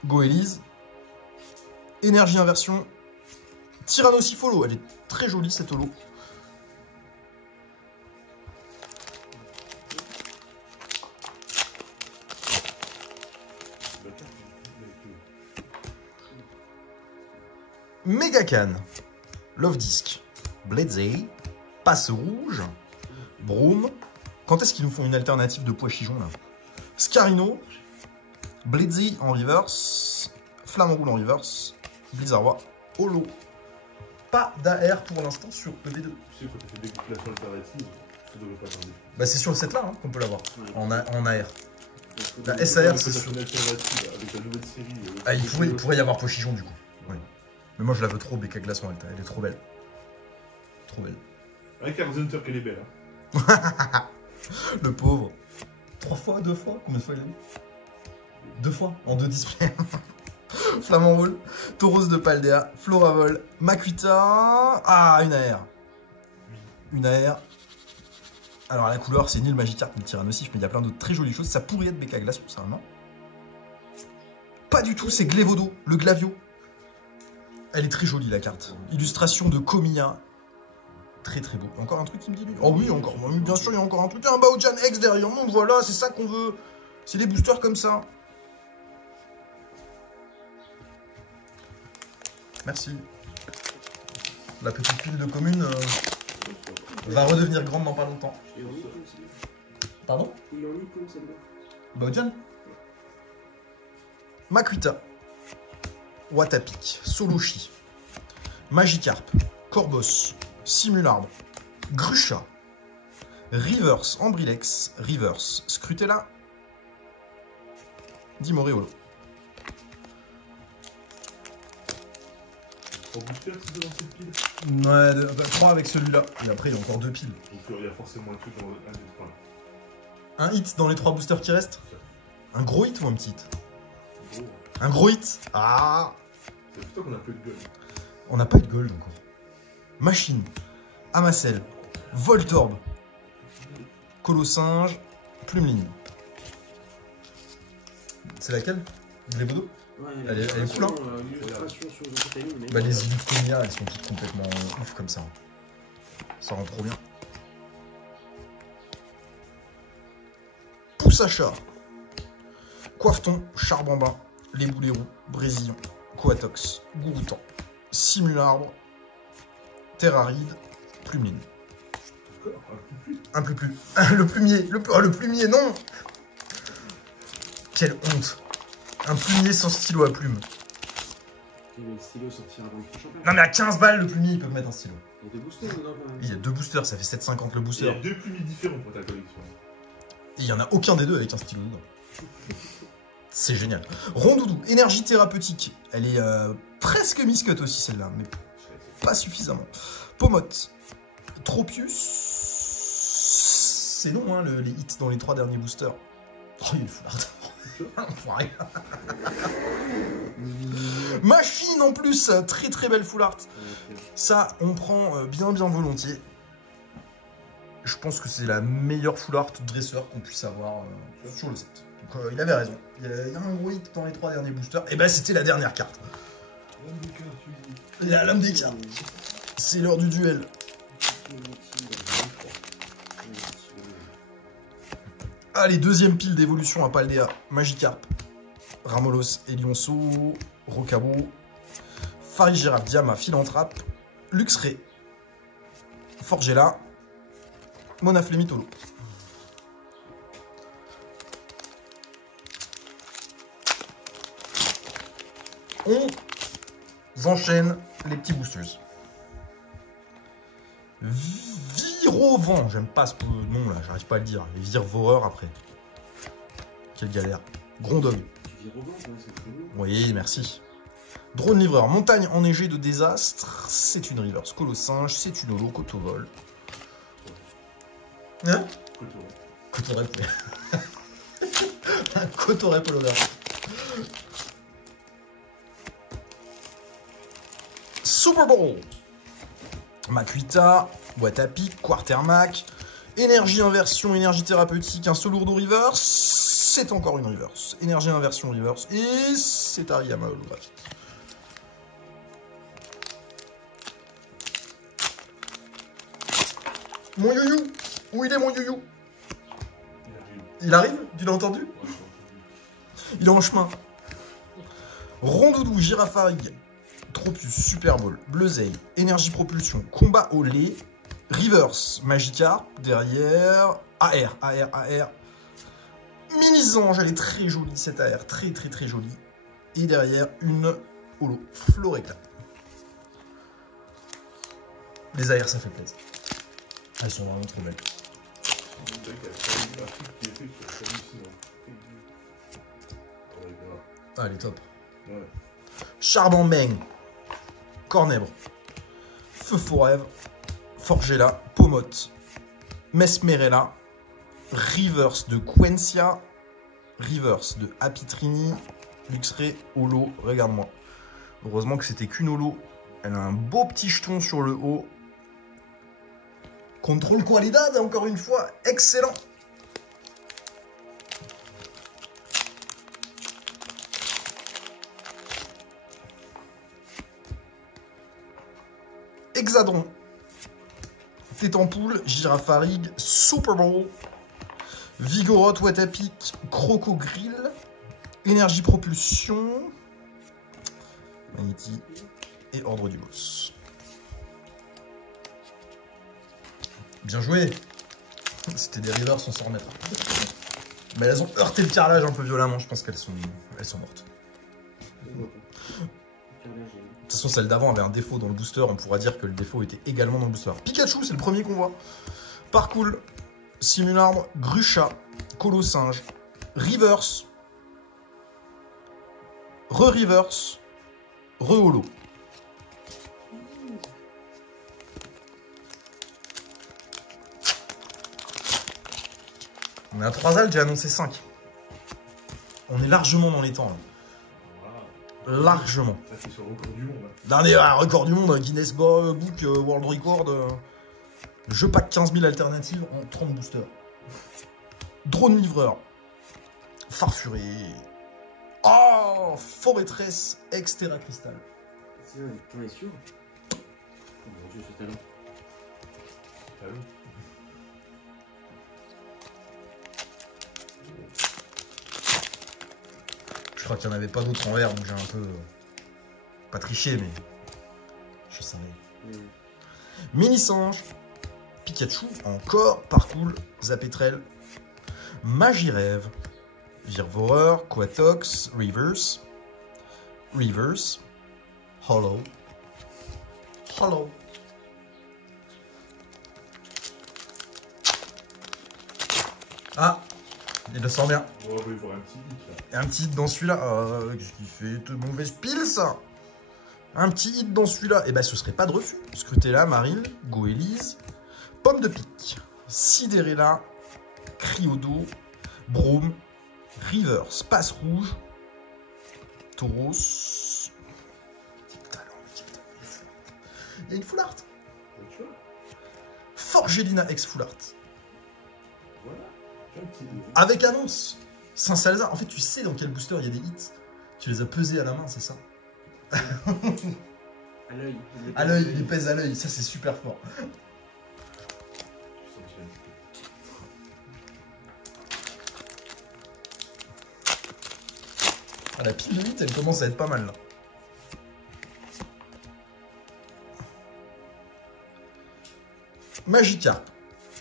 Goélise, Énergie Inversion, Tyrannocypholo. Elle est très jolie cette holo. Megacan, Love Disc, Bledze, Passe Rouge, Broom. Quand est-ce qu'ils nous font une alternative de pois chichon là? Scarino, Bledze en reverse, Flamme Roule en reverse, Blizzardwa, Holo. Pas d'AR pour l'instant sur EV2. Tu sais, quand tu fais des compilations alternatives, ça devrait pas tarder. Bah c'est sur le set là qu'on peut l'avoir, Ouais. en AR. La On SAR peut c'est faire sûr. une alternative avec la nouvelle série. Ah, il pourrait y avoir pois chichon du coup. Oui. Mais moi je la veux trop, Becca Glaçon, elle est trop belle. Trop belle. Avec Card Hunter qu'elle est belle. Hein. Le pauvre. 3 fois, 2 fois? Combien de fois il a eu? 2 fois, en 2 displays. Flamant Roule, Tauros de Paldea, Floravol, Makuta. Ah, une AR. Une AR. Alors, la couleur, c'est ni le Magikarp ni le Tyrannocyphe, mais il y a plein d'autres très jolies choses. Ça pourrait être Becca Glaçon, ça, non? Pas du tout, c'est Glévodo, le Glavio. Elle est très jolie, la carte. Illustration de Komiya. Très très beau. Encore un truc qui me dit lui. Oh oui, encore. Oui, bien sûr, il y a encore un truc. Un Baojan X derrière nous, voilà, c'est ça qu'on veut. C'est des boosters comme ça. Merci. La petite pile de commune va redevenir grande dans pas longtemps. Pardon? Il en est comme celle-là. Baojan? Makuta. Watapik. Soloshi. Magikarp. Corbos. Simularbre. Grucha. Reverse. Ambrilex. Reverse. Scrutella. Dimoreolo. 3 boosters, c'est dans cette pile. Ouais, 3 avec celui-là. Et après, il y a encore 2 piles. Donc il y a forcément un truc dans un des trois. Un hit dans les 3 boosters qui restent? Un gros hit ou un petit hit? Gros. Un gros hit? Ah! C'est plutôt qu'on a peu de gueule. On n'a pas eu de gold encore. Machine. Amacel. Voltorb. Colossinge. Plumeline. C'est laquelle? Glévodo? Ouais, Elle est cool, hein. Illustration sur le Toteming, mais... Bah, les illus de Komiya, elles sont toutes complètement ouf comme ça. Ça rend trop bien. Poussacha. Coiffeton. Charbambin. Les boulets roux. Brésillon. Coatox. Gouroutan. Simularbre. Terraride. Plumeline. Encore un peu plus. Un plus. Le plumier. Oh, le plumier, non! Quelle honte. Un plumier sans stylo à plume. Et le stylo sortira dans le prochain pack. Non mais à 15 balles, le plumier, il peut mettre un stylo. Il y a des boosters dedans quand même. Il y a 2 boosters, ça fait 7,50 le Il y booster. a 2 plumies différents pour ta collection. Et il n'y en a aucun des deux avec un stylo dedans. C'est génial. Rondoudou, énergie thérapeutique. Elle est presque miscut aussi celle-là, mais pas suffisamment. Pomote. Tropius. C'est long, hein, les hits dans les 3 derniers boosters. Oh, il est fou, Enfoiré. Machine en plus, très très belle full art. Ça, on prend bien volontiers. Je pense que c'est la meilleure full art dresseur qu'on puisse avoir sur le set. Donc il avait raison. Il y a un gros hit dans les 3 derniers boosters. Et ben c'était la dernière carte. La lame des cartes. C'est l'heure du duel. Allez, deuxième pile d'évolution à Paldea. Magikarp, Ramolos, Elionceau, Rocabo, Farigiraf, Diama, Philanthrape, Luxray, Forgella, Monaflemitolo. On enchaîne les petits boosters. Virovent, j'aime pas ce nom là, j'arrive pas à le dire. Les Virvoreurs après. Quelle galère. Grondog. Oui, merci. Drone livreur, montagne enneigée de désastre. C'est une reverse. Colossinge, c'est une holo, Cotovol. Hein? Cotorep. Un Cotorep holographe. Super Bowl. Makuita, boîte à pic, Quartermac, énergie inversion, énergie thérapeutique, un Solourdo reverse, c'est encore une reverse. Énergie inversion reverse, et c'est Ariyama holographique. Mon youyou, où il est mon youyou? Il arrive? Tu l'as entendu? Il est en chemin. Rondoudou, Girafarig, Tropius, Super Bowl, Bleuzeil, Énergie Propulsion, Combat au lait, Reverse, Magikarp, derrière, AR. Mini-Zange, elle est très jolie cette AR, très jolie. Et derrière, une holo, Florecta. Les AR, ça fait plaisir. Elles sont vraiment trop belles. Ah, elle est top. Ouais. Charbon-Meng, Cornèbre, Feu Forèvre, Forgella, Pomote, Mesmerella, Reverse de Quencia, Reverse de Apitrini, Luxray, holo, regarde-moi. Heureusement que c'était qu'une holo. Elle a un beau petit jeton sur le haut. Contrôle qualidad, encore une fois, excellent. Hexadron, Tétampoule, Girafarig, Super Bowl, Vigoroth, Watapic, Crocogrill, Énergie Propulsion, Manity et Ordre du Boss. Bien joué. C'était des rivers, on s'en remettra. Mais elles ont heurté le carrelage un peu violemment, je pense qu'elles sont mortes. De toute façon, celle d'avant avait un défaut dans le booster. On pourra dire que le défaut était également dans le booster. Pikachu, c'est le premier qu'on voit. Parcours, Simularbre, Grucha, Colossinge, Reverse, Re-Reverse, Re-Holo. On est à 3 altes, j'ai annoncé 5. On est largement dans les temps. Là. Largement. Ça, c'est sur le record du monde. Dernier record du monde, Guinness Book, World Record. Je pack 15 000 alternatives en 30 boosters. Drone livreur. Farfuré. Oh, Forêtresse, Exterra Cristal. T'en es sûr? Oh mon dieu, ce talent. Talent. Je crois qu'il n'y en avait pas d'autres en vert, donc j'ai un peu... pas triché, mais... je savais. Mini-Sange, Pikachu, encore, Parcours, Zapetrel, Magirève, Virvoreur, Quatox, Reverse, Hollow, Ah, il le sent bien. On va voir un petit hit là. Un petit hit dans celui-là. Qu'est-ce qu'il fait de mauvaise pile, ça? Un petit hit dans celui-là. Et ben, ce serait pas de refus. Scrutella, Maril, Goélise, Pomme de Pique, Sidérella, Criodo, Brome, Reverse, Passe Rouge, Tauros, Il y a une full art. Donc, tu vois, Forgelina ex full art. voilà. Tu vois, un petit... Avec annonce. Saint-Salazar. En fait, tu sais dans quel booster il y a des hits. Tu les as pesés à la main, c'est ça? À l'œil. À l'œil, il les pèse à l'œil. Ça, c'est super fort. Tu sens qu'il y a un petit peu. Ah, la pile de 8, elle commence à être pas mal là. Magikarp,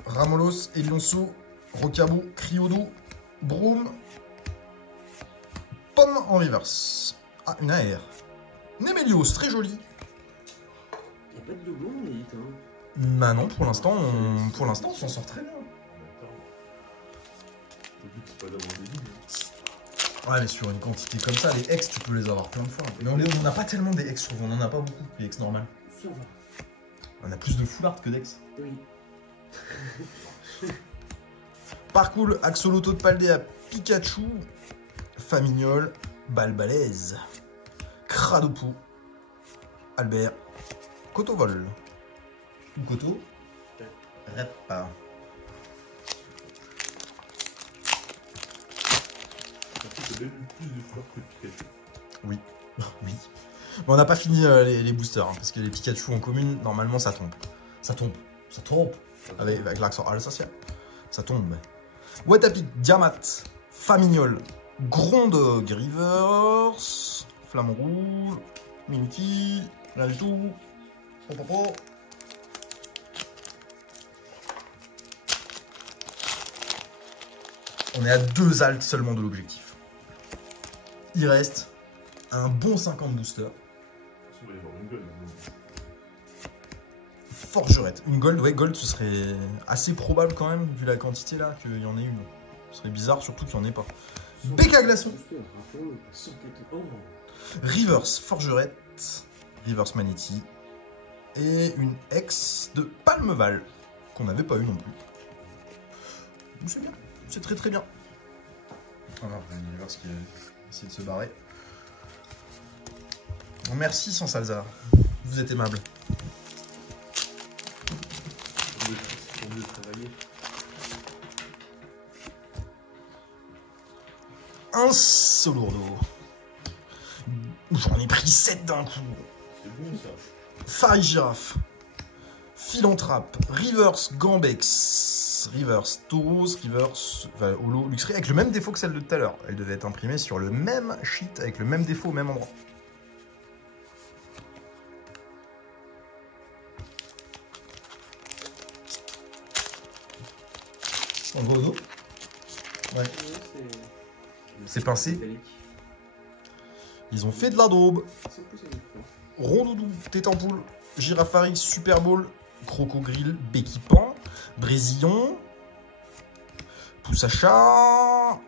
Ramolos, Elionceau, Rocabo, Criodo, Broom, Pomme en reverse. Ah, une AR. Nemelios, très joli. Il n'y a pas de logo, mais il hein. Bah non, pour l'instant, on s'en sort très bien. Attends. Le but, c'est pas d'avoir des lignes. Ouais, mais sur une quantité comme ça, les ex, tu peux les avoir plein de fois. Mais on n'a pas tellement des ex, on en a pas beaucoup, les ex normales. Ça va. On a plus de full art que d'ex. Oui. Parcours, Axolotl de Paldea, Pikachu, Famignol, Balbalaise, Cradopo, Albert, Cotovol. Ou Coto, Repa. Parce que t'as même eu plus de fleurs que de Pikachu. Oui. Oui. Mais on n'a pas fini les boosters, hein, parce que les Pikachu en commune, normalement, ça tombe. Ça tombe. Ça tombe. Avec l'accent alsacien. Ça tombe. Watapic, Diamat, Famignol, Gronde, Rivers, Flamme Rouge, Minky, rien du tout. Popopo. On est à 2 alts seulement de l'objectif. Il reste un bon 50 boosters. Il va y avoir une gueule. Forgerette. Une gold, ouais, gold, ce serait assez probable quand même, vu la quantité là, qu'il y en ait une. Ce serait bizarre, surtout qu'il n'y en ait pas. Béca Glaçon. Rivers, Forgerette. Rivers Manity. Et une ex de Palmeval, qu'on n'avait pas eu non plus. C'est bien, c'est très très bien. Alors, Rivers qui essaie de se barrer. Merci Saint-Salazar, vous êtes aimable. Pour mieux travailler. Un Solourdo. J'en ai pris 7 d'un coup. C'est bon ça. Farigiraffe. Philanthrape. Rivers Gambex. Rivers Tauros. Rivers Holo Luxray. Avec le même défaut que celle de tout à l'heure. Elle devait être imprimée sur le même sheet. Avec le même défaut au même endroit. On le voit au dos. Ouais. C'est pincé. Ils ont fait de la daube. Rondoudou, Tête en poule, Girafari, Super Bowl, Crocogrill, Béquipan, Brésillon, Poussacha,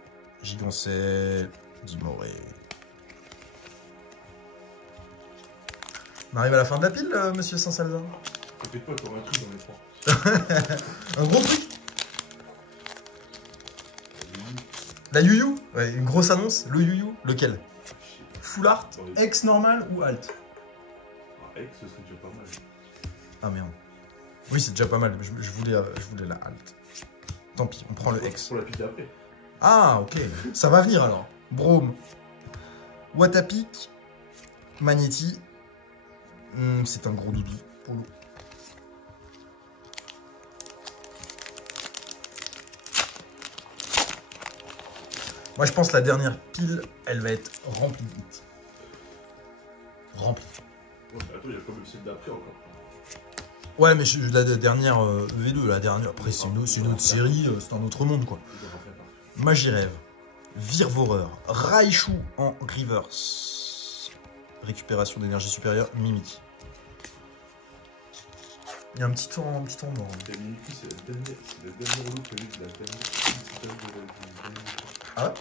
Gigancel, Dimoré. On arrive à la fin de la pile, monsieur Saint-Salazar. T'inquiète pas, t'auras un truc dans les 3. Un gros truc. La Yu-Yu. Ouais, une grosse annonce. Le Yu-Yu. Lequel? Full art, ex normal ou alt? Ah, ex, ce serait déjà pas mal. Ah merde. Oui, c'est déjà pas mal. Je voulais la alt. Tant pis, on prend le ex. Pour la pique après. Ah, ok. Ça va venir alors. Brome. Watapic. Magneti. C'est un gros doudou pour l'eau. Moi, je pense que la dernière pile, elle va être remplie de hits. Remplie. Ouais, mais attends, il y a quand même celle d'après encore. Ouais, mais la dernière V2, la dernière. Après, c'est une autre série, c'est un autre monde, quoi. Magirève. Virvoreur. Raichu en reverse. Récupération d'énergie supérieure. Mimiki. Il y a un petit temps mort. La Mimiki, c'est la dernière lot que j'ai de la dernière. Ah ouais?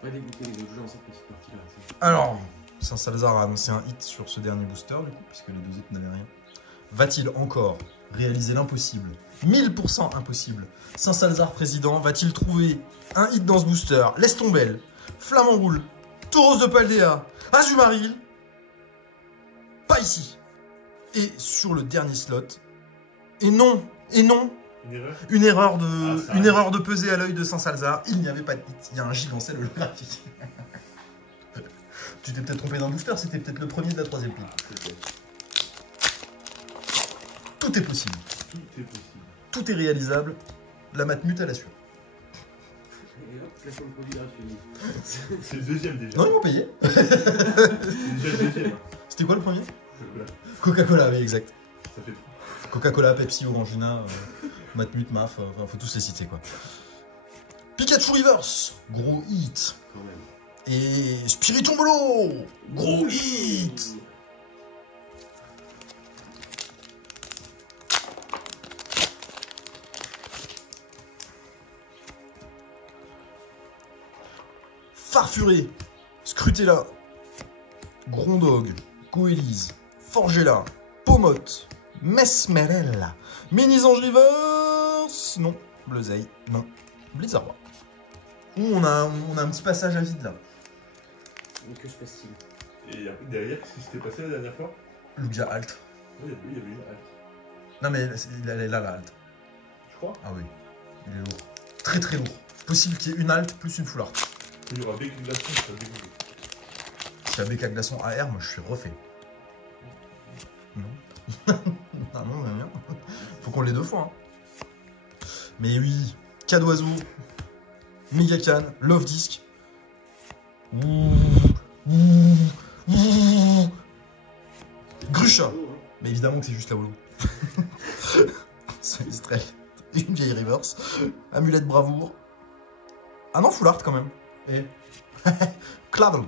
Pas dégoûter les autres jeux dans cette petite partie-là. Alors, Saint-Salazar a annoncé un hit sur ce dernier booster, du coup, puisque les deux hits n'avaient rien. Va-t-il encore réaliser l'impossible? 1000% impossible. Saint-Salazar président va-t-il trouver un hit dans ce booster? Laisse tomber. Flamand Roule. Tauros de Paldea. Azumaril. Pas ici. Et sur le dernier slot, et non, une erreur. Une erreur de pesée à l'œil de Saint-Salzar. Il n'y avait pas de hit. Il y a un gigancel holographique. Tu t'es peut-être trompé d'un booster, c'était peut-être le premier de la troisième pile. Tout est possible. Tout est possible. Tout est réalisable. La matmute à la sueur. Et hop, placement de produit gratuit. C'est le deuxième déjà. Non, ils m'ont payé. C'est déjà le deuxième. C'était quoi le premier? Chocolat. Coca-Cola, oui, exact. Ça fait trop. Coca-Cola, Pepsi, Orangina, Matmut, Maf, enfin, faut tous les citer, quoi. Pikachu Reverse, gros hit. Quand même. Et Spiritombolo, gros hit. Farfuré, Scrutella, Grondog, Goélise, Forgella, Pomote, Mesmerella, Mini-Ange Reverse, non, Bleuzeil, non, Blizzard. On a un petit passage à vide là. Donc que se passe-t-il? Et après, derrière, qu'est-ce qui s'était passé la dernière fois? Lugia Alt. Oui, il y avait une halte. Non mais il est là la Alt. Je crois. Ah oui, il est lourd. Très très lourd. Possible qu'il y ait une Alt plus une full art. Il y aura Bec Glaçon, ça va dégoûter. Si la BK Glaçon AR, moi je suis refait. Non. Ah non, rien. Faut qu'on l'ait deux fois. Hein. Mais oui, Cas d'oiseau, Megacan, Love Disc. Grucha. Mais évidemment que c'est juste la holo. Sonistrel. Une vieille reverse. Amulette bravoure. Ah non, full art quand même. Et Claddle.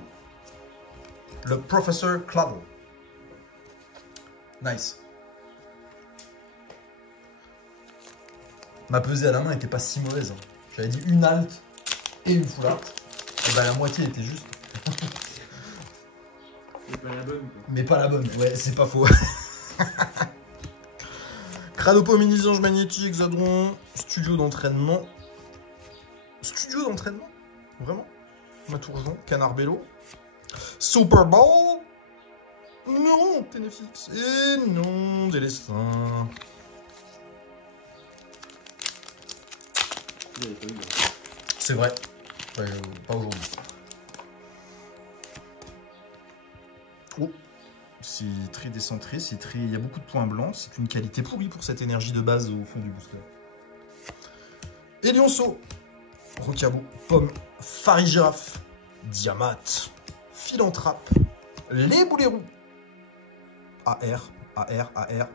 Le professeur Claddle. Nice. Ma pesée à la main était pas si mauvaise. Hein. J'avais dit une alt et une full art. Et bah la moitié était juste. Mais pas la bonne, quoi. Mais pas la bonne. Ouais, c'est pas faux. Cranopo, Mini-Ange magnétique, Hexadron. Studio d'entraînement. Studio d'entraînement? Vraiment? Matourgeon, Canard Bello. Super Bowl? Non, Ténéfix. Et non, Délestin. Vous l'avez pas eu, là. C'est vrai. Ouais, pas aujourd'hui. Oh, c'est très décentré, c'est très. Il y a beaucoup de points blancs, c'est une qualité pourrie pour cette énergie de base au fond du booster. Elionceau, Rocabo, Pomme, Farigiraffe, Diamat, Philanthrape, Les Boulérous, AR, AR, AR,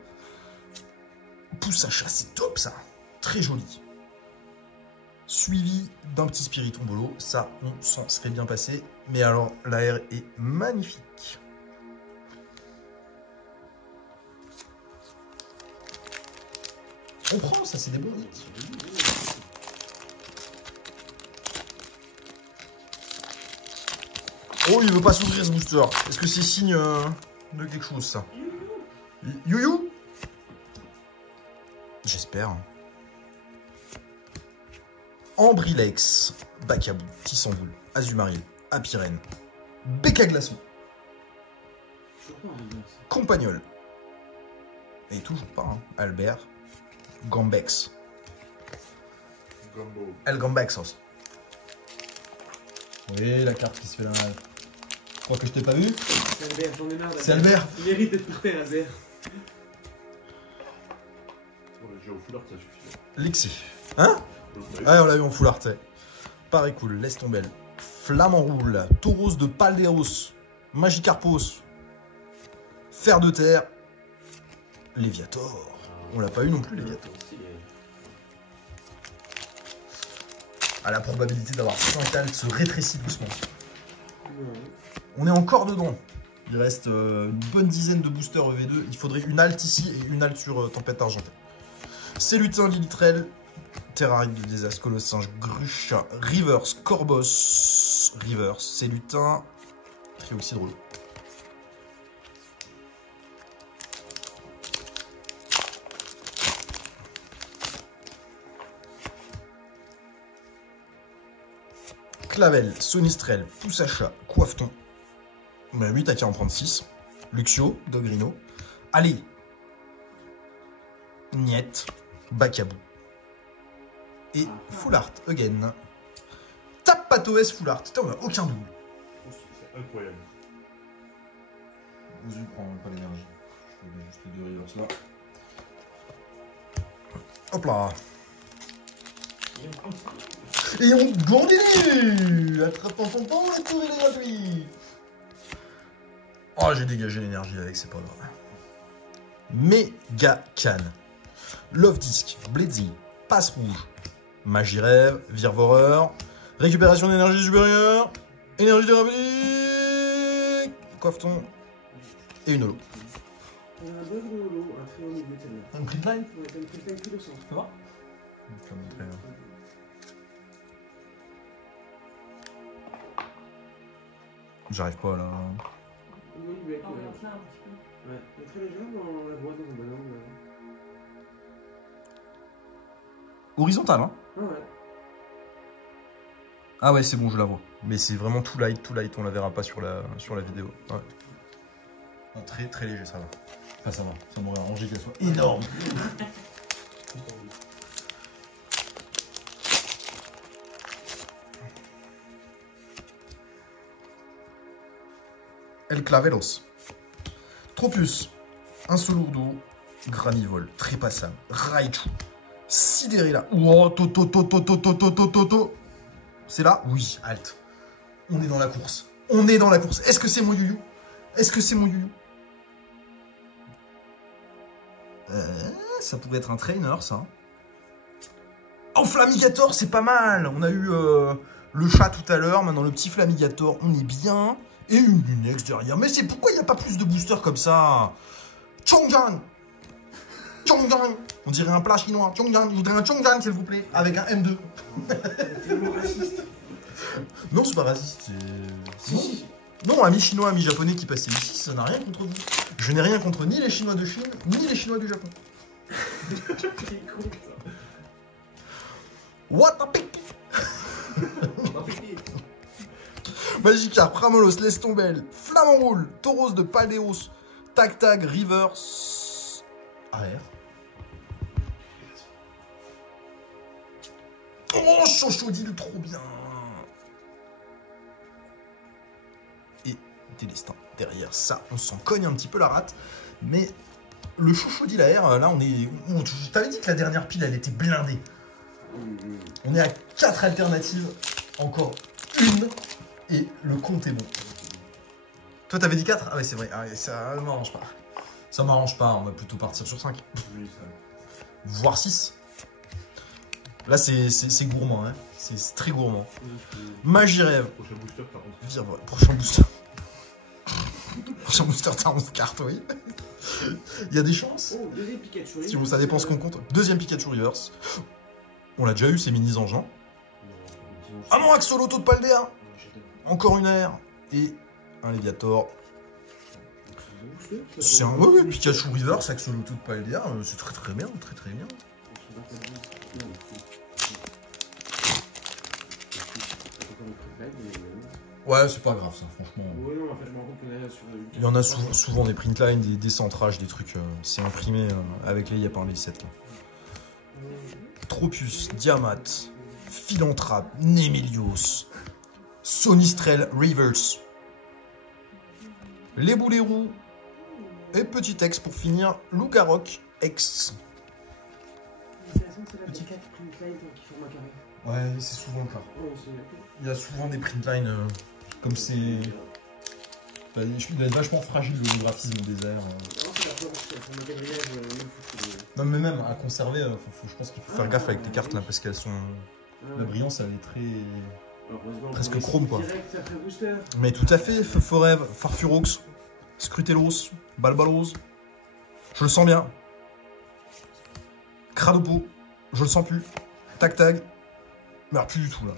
Poussacha, c'est top ça, très joli. Suivi d'un petit Spiritombolo, ça on s'en serait bien passé, mais alors l'AR est magnifique. On prend, ça c'est des bons hits. Oh, il veut pas s'ouvrir ce booster. Est-ce que c'est signe de quelque chose ça? You. J'espère. Ambrilex, Bakabou, Tissamboul, Azumaril, Apirène, Becca Glaçon, Je crois, hein, bien, ça. Compagnol. Et toujours pas, hein. Albert, Gambex. Gumbo. El Gambexos. Oui, la carte qui se fait la mal. Je crois que je t'ai pas vu. C'est Albert, j'en ai marre. C'est Albert. Il mérite d'être par terre, Albert. J'ai au full art, ça suffit. Lexi. Hein? Ouais, on l'a eu en full art. Pareil cool, laisse tomber. Flamant roule, Tauros de Palderos, Magikarpos, Fer de terre, Léviator. On l'a pas eu non plus, Léviator. Ah, la probabilité d'avoir 5 alts se rétrécit doucement. On est encore dedans. Il reste une bonne dizaine de boosters EV2. Il faudrait une alt ici et une alt sur Tempête Argentée. C'est Lutin, Lilitrel, Terraride de Désastre, Colossinge, Grucha, Reverse, Corbos, Reverse, c'est Lutin, Trioxydrolo. Clavel, Sonistrel, Poussacha, Coiffeton. 8 à 46. Luxio, Dogrino. Allez, Niet. Bakabou. Et Full Art again. Tapatoes Full Art. Putain, on a aucun double. C'est incroyable. Je prends pas l'énergie. Je mets juste les deux reverse là. Hop là. Et on continue. Attrapant son temps, le tour il est gratuit. Oh, j'ai dégagé l'énergie avec, c'est pas grave. Méga Can. Love Disc, Blitzy, Passe Rouge, Magie Rêve, Virevoreur, Récupération d'énergie supérieure, Énergie thérapeutique, Coffeton et une holo. On a un bug de holo, un très haut niveau de Un print line? Ouais, t'as une print line tout le sens. Ça va? J'arrive pas là. Oui, mec, On ouais. regarde là un petit peu. Ouais, elle est très légère dans la droite, dans un bon angle. Horizontal, hein? Ah ouais. Ah ouais, c'est bon, je la vois. Mais c'est vraiment tout light, on la verra pas sur la vidéo. Ouais. Non, très très léger, ça va. Enfin, ça va, ça m'aurait arrangé qu'elle soit énorme. El Claveros. Tropius. Insolurdo. Granivol. Trépassam. Raichu. Sidérilla. Oh, Toto. C'est là? Oui, halt. On est dans la course. On est dans la course. Est-ce que c'est mon youyou? Est-ce que c'est mon youyou? Ça pourrait être un trainer, ça. Oh, Flamigator, c'est pas mal. On a eu le chat tout à l'heure. Maintenant, le petit Flamigator, on est bien. Et une Lunex derrière. Mais c'est pourquoi il n'y a pas plus de boosters comme ça? Chongjan. Chongjan. On dirait un plat chinois. Chongjan. Je voudrais un Chongjan, s'il vous plaît. Avec un M2. C'est tellement raciste. Non, c'est pas raciste. Si. Non, amis chinois, amis japonais qui passaient ici, ça n'a rien contre vous. Je n'ai rien contre ni les Chinois de Chine, ni les Chinois du Japon. C'est con, ça. What a pic. Magikarp, Pramolos, Lestombel, Flamant Roule, Tauros de Paldéos, Tag, Rivers, AR. Oh, Chochodile, trop bien. Et Délestin derrière ça, on s'en cogne un petit peu la rate, mais le Chochodile AR, là on est... Je t'avais dit que la dernière pile, elle était blindée. On est à 4 alternatives, encore une, et le compte est bon. Toi, t'avais dit 4? Ah ouais, c'est vrai. Ah ouais, ça m'arrange pas. Ça m'arrange pas, on va plutôt partir sur 5. Oui, ça. Voire 6. Là, c'est gourmand, hein. C'est très gourmand. Magie Rêve. Prochain booster, t'as 11 cartes. Virevoire. Prochain booster. Prochain booster, t'as 11 cartes, oui. Il y a des chances. Oh, deuxième Pikachu. Si bon, ça dépend ce qu'on compte. Deuxième Pikachu Reverse. On l'a déjà eu, ces mini-engins. Ah non, Axolotl de Paldea. Encore une aire. Et un Léviator. C'est un ouais, Pikachu Reverse, Axolotl de Paldea. C'est très très bien, très très bien. Ouais, c'est pas grave ça, franchement. Oui, non, en fait, je me rends compte qu'on est sur une... Il y en a souvent des printlines, des centrages, des trucs. C'est imprimé avec les Yapin V7 là. Tropius, Diamat, Philanthrape, Némélios, Sonistrel, Rivers, les boulets roux et petit X pour finir, Lugarok X. Intéressant, c'est la T4 printline qui forme un carré. Ouais, c'est souvent le cas. Oh, c'est... Il y a souvent des printlines comme c'est. Bah, il doit être vachement fragile le graphisme des airs. Non, c'est la forme, c'est un quadrillage, même foutu. Non, mais même à conserver, je pense qu'il faut faire gaffe avec les cartes là parce qu'elles sont. La brillance elle est très. Presque chrome, quoi. Direct après booster. Mais tout à fait, Forev, Farfurox, Scrutelos, Balbalos. Je le sens bien. Cradopo, je le sens plus. Tag. Mais plus du tout là.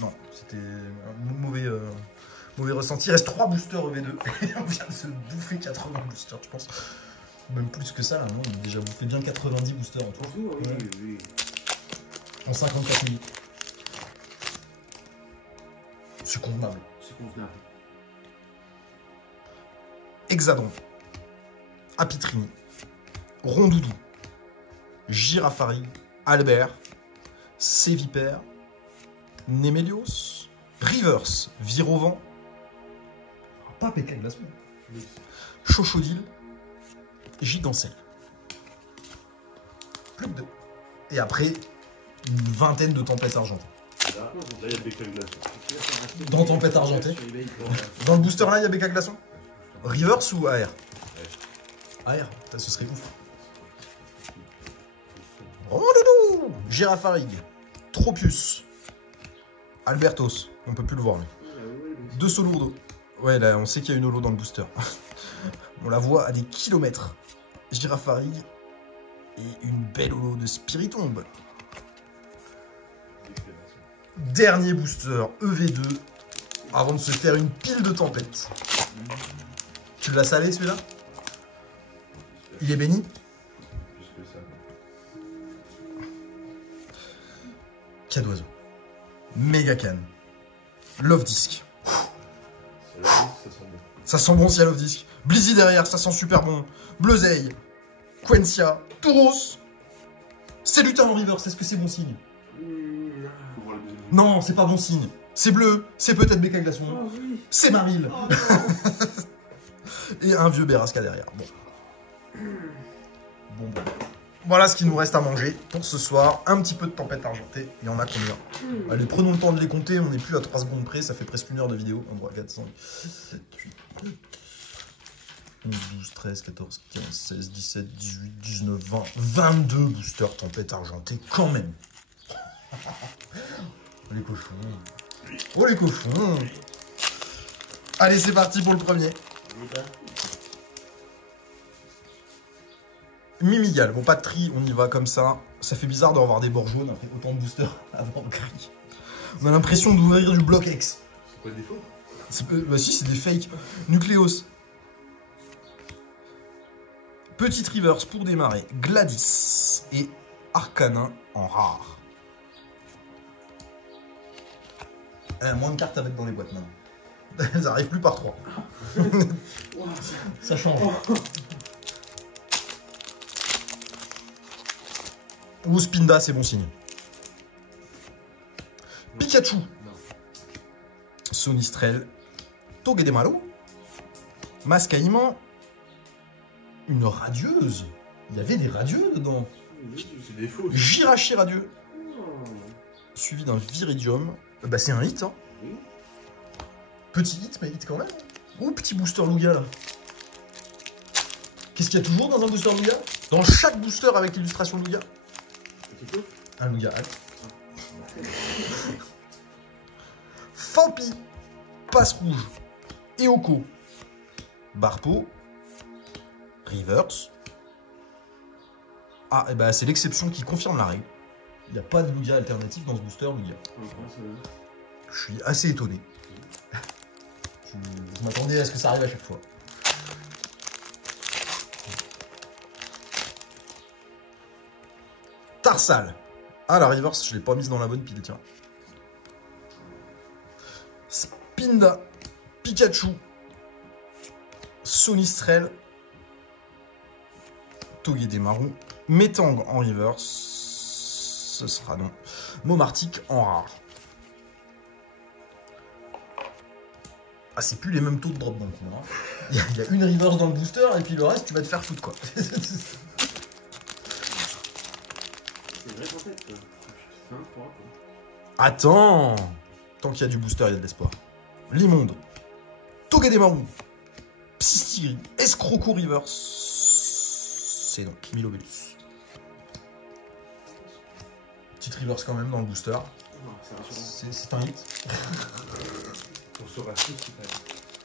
Non, c'était un mauvais ressenti. Il reste 3 boosters V2. Et on vient de se bouffer 80 boosters, je pense. Même plus que ça, là, non, on a déjà bouffé bien 90 boosters en tout. Tout, oui. En 54 minutes. C'est convenable. C'est convenable. Hexadon. Apitrini. Rondoudou, Girafari, Albert, Sévipère, Némélios, Rivers, Virovent, pas PK Glaçon, Oui. Chochodil, Gigancel. Plus que 2. Et après, une vingtaine de tempêtes argentées. Là, il y a des calculations. Dans Tempête Argentée. Dans le booster là, il y a BK Glaçon. Rivers ou AR? AR, putain, ce serait ouf. Rondoudou, Girafarig, Tropius, Albertos, on peut plus le voir lui. Deux Solourdo. Ouais, là, on sait qu'il y a une holo dans le booster. On la voit à des kilomètres. Girafarig et une belle holo de Spiritombe. Dernier booster, EV2, avant de se faire une pile de tempêtes. Tu l'as salé celui-là? Il est béni? Plus que ça. Cadoiseau. Méga can. Love Disc. Ça sent bon. Ça sent bon si y a Love Disc. Blizzy derrière, ça sent super bon. Bleuzeil. Quencia. Touros. C'est lutin en river, est-ce que c'est bon signe? Faut voir le deuxième. Non, c'est pas bon signe. C'est bleu, c'est peut-être BK Glaçon. Oh oui. C'est Maril. Oh non. Et un vieux Berasca derrière. Bon. Voilà ce qu'il nous reste à manger pour ce soir. Un petit peu de tempête argentée. Il y en a combien? Allez, prenons le temps de les compter. On n'est plus à 3 secondes près. Ça fait presque 1 heure de vidéo. 1, 3, 4, 5, 7, 8, 11, 12, 13, 14, 15, 16, 17, 18, 19, 20, 22 boosters tempête argentée quand même. Oh les cochons. Oh les cochons. Allez, c'est parti pour le premier. Mimigal, bon pas de tri, on y va comme ça. Ça fait bizarre de revoir des bords jaunes après autant de boosters avant le gris. On a l'impression d'ouvrir du bloc X. C'est pas des faux? Bah si, c'est des fakes. Nucléos. Petite Rivers pour démarrer. Gladys et Arcanin en rare. Moins de cartes à mettre dans les boîtes maintenant. Elles arrivent plus par 3. Ça change. Ou Spinda, c'est bon signe. Pikachu. Sonistrel. Togedemaru. Mascaïman. Une radieuse. Il y avait des radieux dedans. C'est des faux. Jirachi radieux. Suivi d'un Viridium. Bah c'est un hit, hein. Oui. Petit hit, mais hit quand même. Oh, petit booster Lugia, là. Qu'est-ce qu'il y a toujours dans un booster Lugia? Dans chaque booster avec l'illustration Lugia. Un Lugia hack. Fampi. Passe rouge. Eoko. Barpo. Rivers. Ah, et bah c'est l'exception qui confirme la règle. Il n'y a pas de Lugia alternatif dans ce booster Lugia. Je suis assez étonné. Je m'attendais à ce que ça arrive à chaque fois. Tarsal. Ah, la Rivers, je l'ai pas mise dans la bonne pile, tiens. Spinda. Pikachu. Sonistrel. Togedemaru. Metang en Rivers. Ce sera non. Momartic en rare. Ah, c'est plus les mêmes taux de drop dans le coup. Hein. Il y a une Rivers dans le booster et puis le reste, tu vas te faire foutre quoi. C'est vrai qu'en fait, c'est un 3 quoi. Attends. Tant qu'il y a du booster, il y a de l'espoir. Limonde. Togedemaru. Psystiri. Escroco Rivers. C'est non. Milobellus. Petite Rivers quand même dans le booster. Non, c'est rassurant. C'est un hit. On se rassure, c'est pas hit.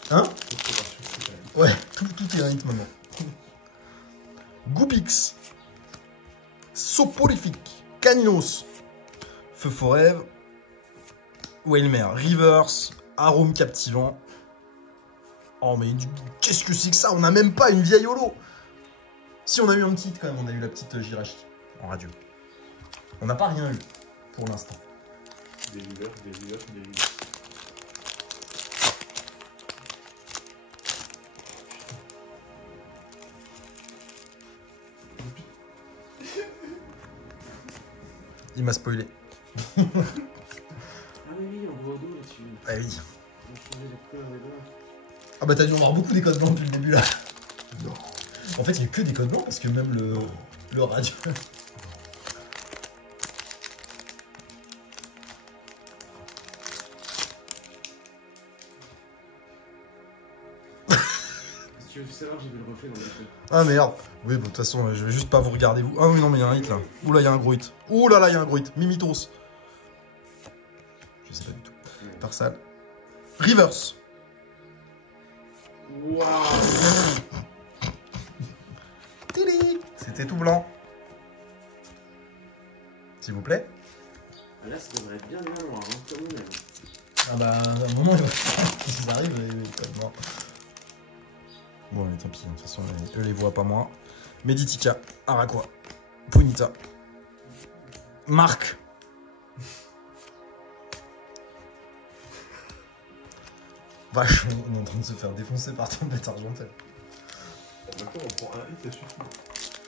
Hein? On se rassure, c'est pas hit. Ouais, tout est un hit maintenant. Goupix. Soporifique. Caninos. Feu Forève. Whalmer. Rivers. Arôme captivant. Oh mais qu'est-ce que c'est que ça? On n'a même pas une vieille holo. Si on a eu un petit hit quand même, on a eu la petite Jirachi en radio. On n'a pas rien eu pour l'instant. Des rivers, des rivers, des rivers. Il m'a spoilé. Ah mais oui, on voit au dos là-dessus. Ah oui. On a changé la couleur des doigts. Ah bah t'as dû en avoir beaucoup des codes blancs depuis le début là. Non. En fait il y a que des codes blancs parce que même le radio... Si tu veux savoir, j'ai vu le reflet dans les yeux. Ah merde. Oui bon de toute façon je vais juste pas vous regarder vous. Ah oui non mais il y a un hit là. Ouh là il y a un gros hit. Ouh là là il y a un gros hit. Mimitos. Je sais pas du tout. Tarsal. Reverse. Waouh. Tili. C'était tout blanc. S'il vous plaît. Ah, là, ça devrait être bien noir, hein, comme on aime. Ah bah à un moment ils arrivent les codes blancs. Bon mais tant pis, de toute façon eux les voient pas moi. Meditica, Araqua, Punita, Marc. Vache, on est en train de se faire défoncer par Tempête Argentelle. Maintenant, on prend un hit, ça suffit.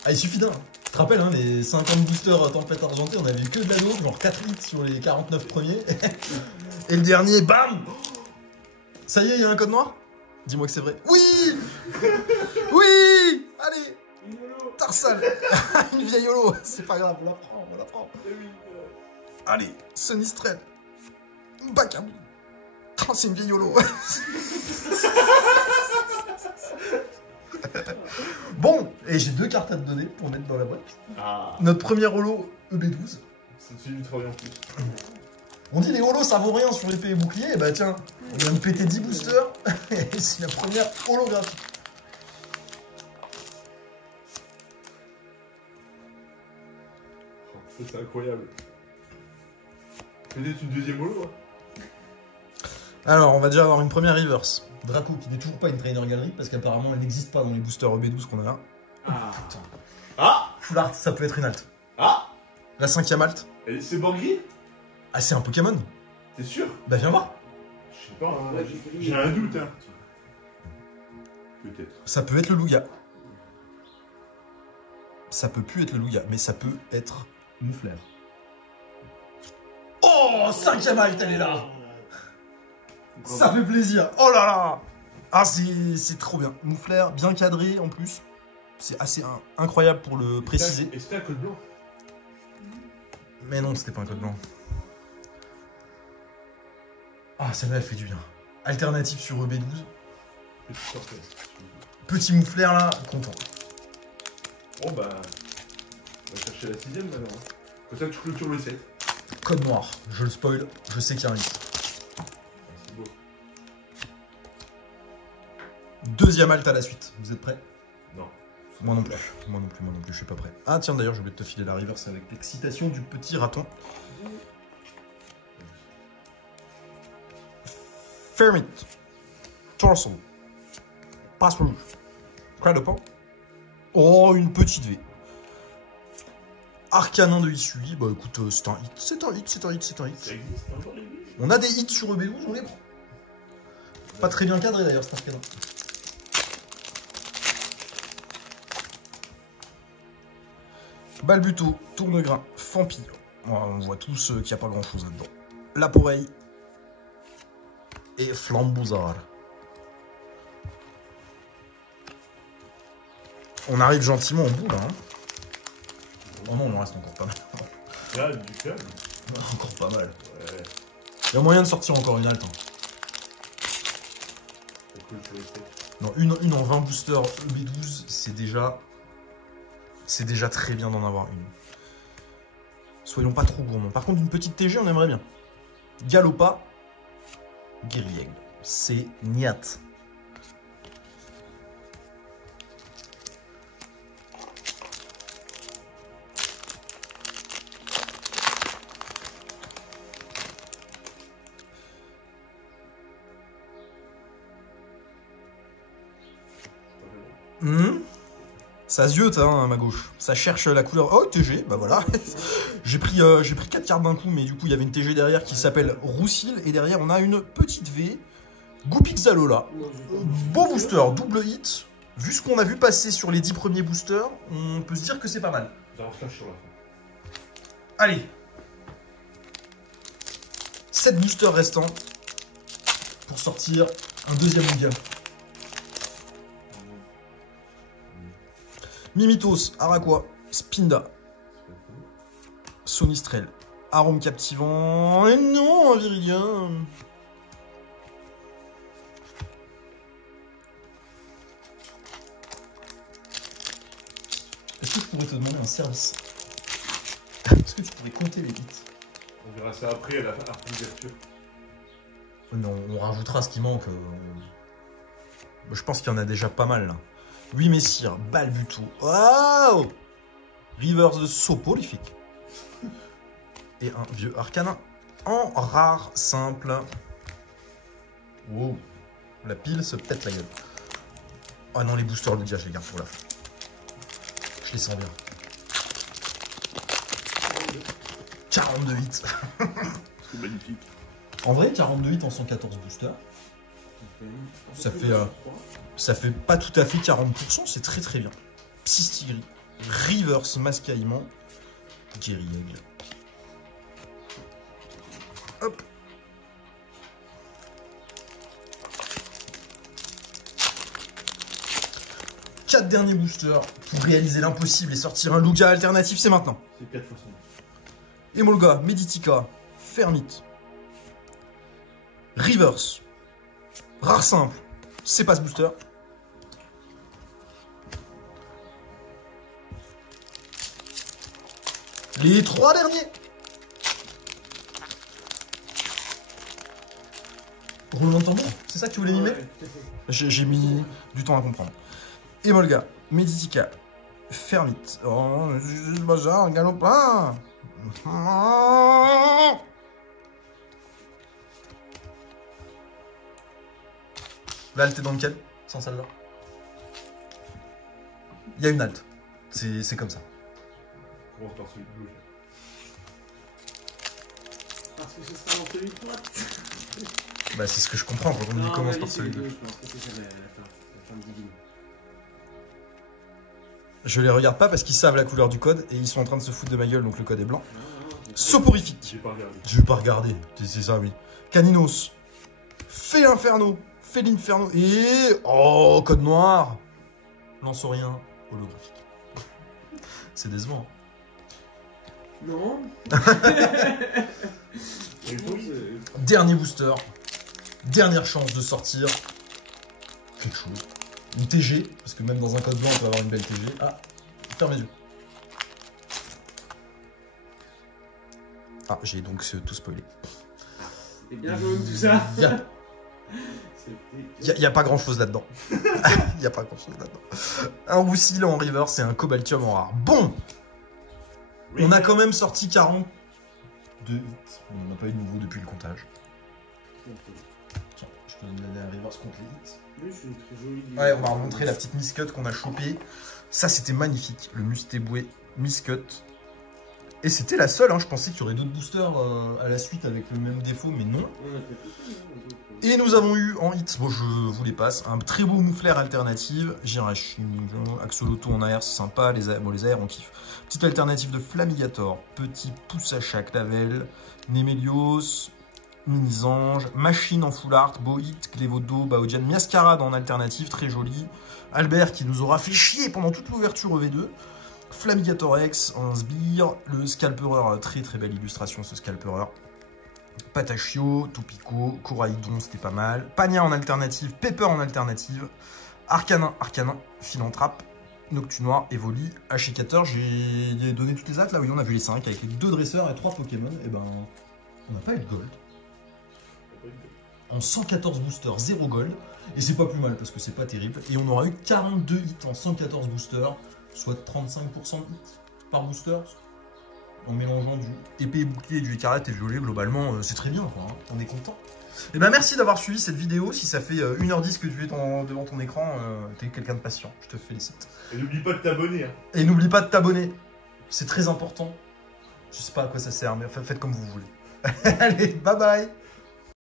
Ah il suffit d'un. Tu te rappelles hein, les 50 boosters Tempête Argentée, on avait eu que de l'anneau, genre 4 hits sur les 49 premiers. Et le dernier, bam. Ça y est, il y a un code noir? Dis-moi que c'est vrai. Oui. Oui. Allez. Tarsal. Une vieille holo. C'est pas grave, on la prend, on la prend. Allez, Sonistrel. Bacabou. Oh, c'est une vieille holo. Bon, et j'ai 2 cartes à te donner pour mettre dans la boîte. Ah. Notre premier holo, EB12. Ça te fait du travail en plus. On dit les holos ça vaut rien sur épée et bouclier, et bah tiens, on vient de péter 10 boosters, et c'est la première holographique. Oh, ça, c'est incroyable. Peut-être une deuxième holo, hein. Alors, on va déjà avoir une première reverse. Draco qui n'est toujours pas une trainer galerie, parce qu'apparemment elle n'existe pas dans les boosters EB12 qu'on a là. Ah. Putain. Ah. Full art, ça peut être une alt. Ah. La 5ème alt. Et c'est Borghi? Ah, c'est un Pokémon? T'es sûr? Bah viens voir. Je sais pas, hein, Ouais, j'ai un doute, hein. Peut-être. Ça peut être le Lugia. Ça peut plus être le Lugia, mais ça peut être Moufleur. Oh, 5ème alt, elle est là. Ça fait plaisir. Oh là là. Ah, c'est trop bien. Moufleur, bien cadré en plus. C'est assez incroyable pour le préciser. Et c'était un code blanc? Mais non, c'était pas un code blanc. Ah, celle-là, elle fait du bien. Alternative sur EB12. Petit Moufleur là, content. Bon bah, on va chercher la 6ème maintenant. Hein. Comme ça tu clôtures le 7. Code noir, je le spoil, je sais qu'il y a un hit. Ah, c'est beau. Deuxième alt à la suite, vous êtes prêts? Non. Moi non plus, je suis pas prêt. Ah tiens, d'ailleurs, je vais te filer la reverse avec l'excitation du petit raton. Fermit, Torso, Passe rouge, Cradapo. Oh, une petite V. Arcanin de Issui, bah écoute, c'est un hit, c'est un hit. Ça existe encore les vies? On a des hits sur EB12, on les prend. Pas très bien cadré d'ailleurs cet Arcanin. Balbuto, Tournegrain, Vampire. On voit tous qu'il n'y a pas grand chose là-dedans. Laporeille. Et Flambouzard. On arrive gentiment au bout là. Hein. Oh non, il en reste encore pas mal. Là, du calme. Encore pas mal. Ouais. Il y a moyen de sortir encore une halte. Hein. Ça clôture le 7. Non, une en 20 boosters EB12, c'est déjà très bien d'en avoir une. Soyons pas trop gourmands. Par contre, une petite TG, on aimerait bien. Galopa, Guerriègle. C'est Niat. Ça ziote, hein, à ma gauche. Ça cherche la couleur. Oh, TG, bah voilà. J'ai pris 4 cartes d'un coup, mais du coup, il y avait une TG derrière qui s'appelle Roussil. Et derrière, on a une petite V. Goupixalola. Beau booster, double hit. Vu ce qu'on a vu passer sur les 10 premiers boosters, on peut se dire que c'est pas mal. Ça en flash sur la fin. Allez, 7 boosters restants pour sortir un deuxième mondial. Mimitos, Araqua, Spinda, Sonistrel, Arôme captivant, et non, un Virilien. Est-ce que je pourrais te demander un service? Est-ce que tu pourrais compter les hits? On verra ça après à la couverture. Non, on rajoutera ce qui manque. Je pense qu'il y en a déjà pas mal là. 8 Messire, Balbuto. Waouh! Rivers de Soporifique. Et un vieux Arcanin en rare simple. Wow. La pile se pète la gueule. Ah non, les boosters Lugia, je les garde pour la fin. Je les sens bien. 42 hits. C'est magnifique. En vrai, 42 hits en 114 boosters. Ça fait pas tout à fait 40%, c'est très très bien. Psystigri, Rivers, Mascaillement, Guerriègle. Hop. Quatre derniers boosters pour réaliser l'impossible et sortir un Lugia alternatif, c'est maintenant. C'est 4 fois son. Emolga, Meditica, Fermite, Rivers, Rare simple, c'est pas ce booster. Les 3 derniers. Roulement de tambour, c'est ça que tu voulais mimer? J'ai mis du temps à comprendre. Emolga, Meditica, Fermite, oh, bazar, galopin. Là, t'es dans lequel? Sans celle-là. Il y a une halte. C'est comme ça. On commence par celui de bleu. Parce que ce sera en celui de droite. Bah, c'est ce que je comprends quand on me dit commence par celui de. Je pense que c'est ça la fin de Divine. Je les regarde pas parce qu'ils savent la couleur du code et ils sont en train de se foutre de ma gueule, donc le code est blanc. Soporifique. J'ai pas regardé. Je vais pas regarder, c'est ça, oui. Caninos. Félinferno. Félinferno. Et. Oh, code noir. Lanceurien holographique. C'est décevant. Non. Et toi, Dernier booster. Dernière chance de sortir quelque chose. Une TG, parce que même dans un code blanc, on peut avoir une belle TG. Ah, ferme les yeux. Ah, j'ai donc tout spoilé. C'était bien jaune tout ça. Il n'y a pas grand chose là-dedans. Il n'y a pas grand chose là-dedans. Un Roussile en river, c'est un Cobaltium en rare. Bon, oui. On a quand même sorti 42 hits. On n'a pas eu de nouveau depuis le comptage. Tiens, je te donne la river contre les hits. Oui, c'est une très jolie. Ouais, on va remontrer la petite Miscut qu'on a chopée. Ça, c'était magnifique. Le Mustéboué Miscut. Et c'était la seule, hein. Je pensais qu'il y aurait d'autres boosters à la suite avec le même défaut, mais non. Et nous avons eu en hit, bon je vous les passe, un très beau Moufleur alternative, Jirachi, Axolotl en AR, c'est sympa, les AR on kiffe. Petite alternative de Flamigator, petit Poussacha Clavel, Nemelios, Minizange, Machine en full art, Bohit, Clévodo, Baodian, Miascarade en alternative, très joli. Albert qui nous aura fait chier pendant toute l'ouverture EV2. Flamigator X, un sbire, le Scalpereur, très très belle illustration ce Scalpereur. Patachio, Topico, Coraidon, c'était pas mal. Pania en alternative, Pepper en alternative. Arcanin, Philanthrape, Noctunoir, Evoli, Achicateur. J'ai donné toutes les actes là, oui, on a vu les 5 avec les 2 dresseurs et 3 Pokémon. Et ben, on n'a pas eu de gold. En 114 boosters, 0 gold. Et c'est pas plus mal parce que c'est pas terrible. Et on aura eu 42 hits en 114 boosters, soit 35% de hits par booster. En mélangeant du épée et bouclier, du écarlate et violet, globalement, c'est très bien, quoi, hein. On est content. Et ben merci d'avoir suivi cette vidéo. Si ça fait 1h10 que tu es devant ton écran, t'es quelqu'un de patient. Je te félicite. Et n'oublie pas de t'abonner. Hein. Et n'oublie pas de t'abonner. C'est très important. Je sais pas à quoi ça sert, mais faites comme vous voulez. Allez, bye bye.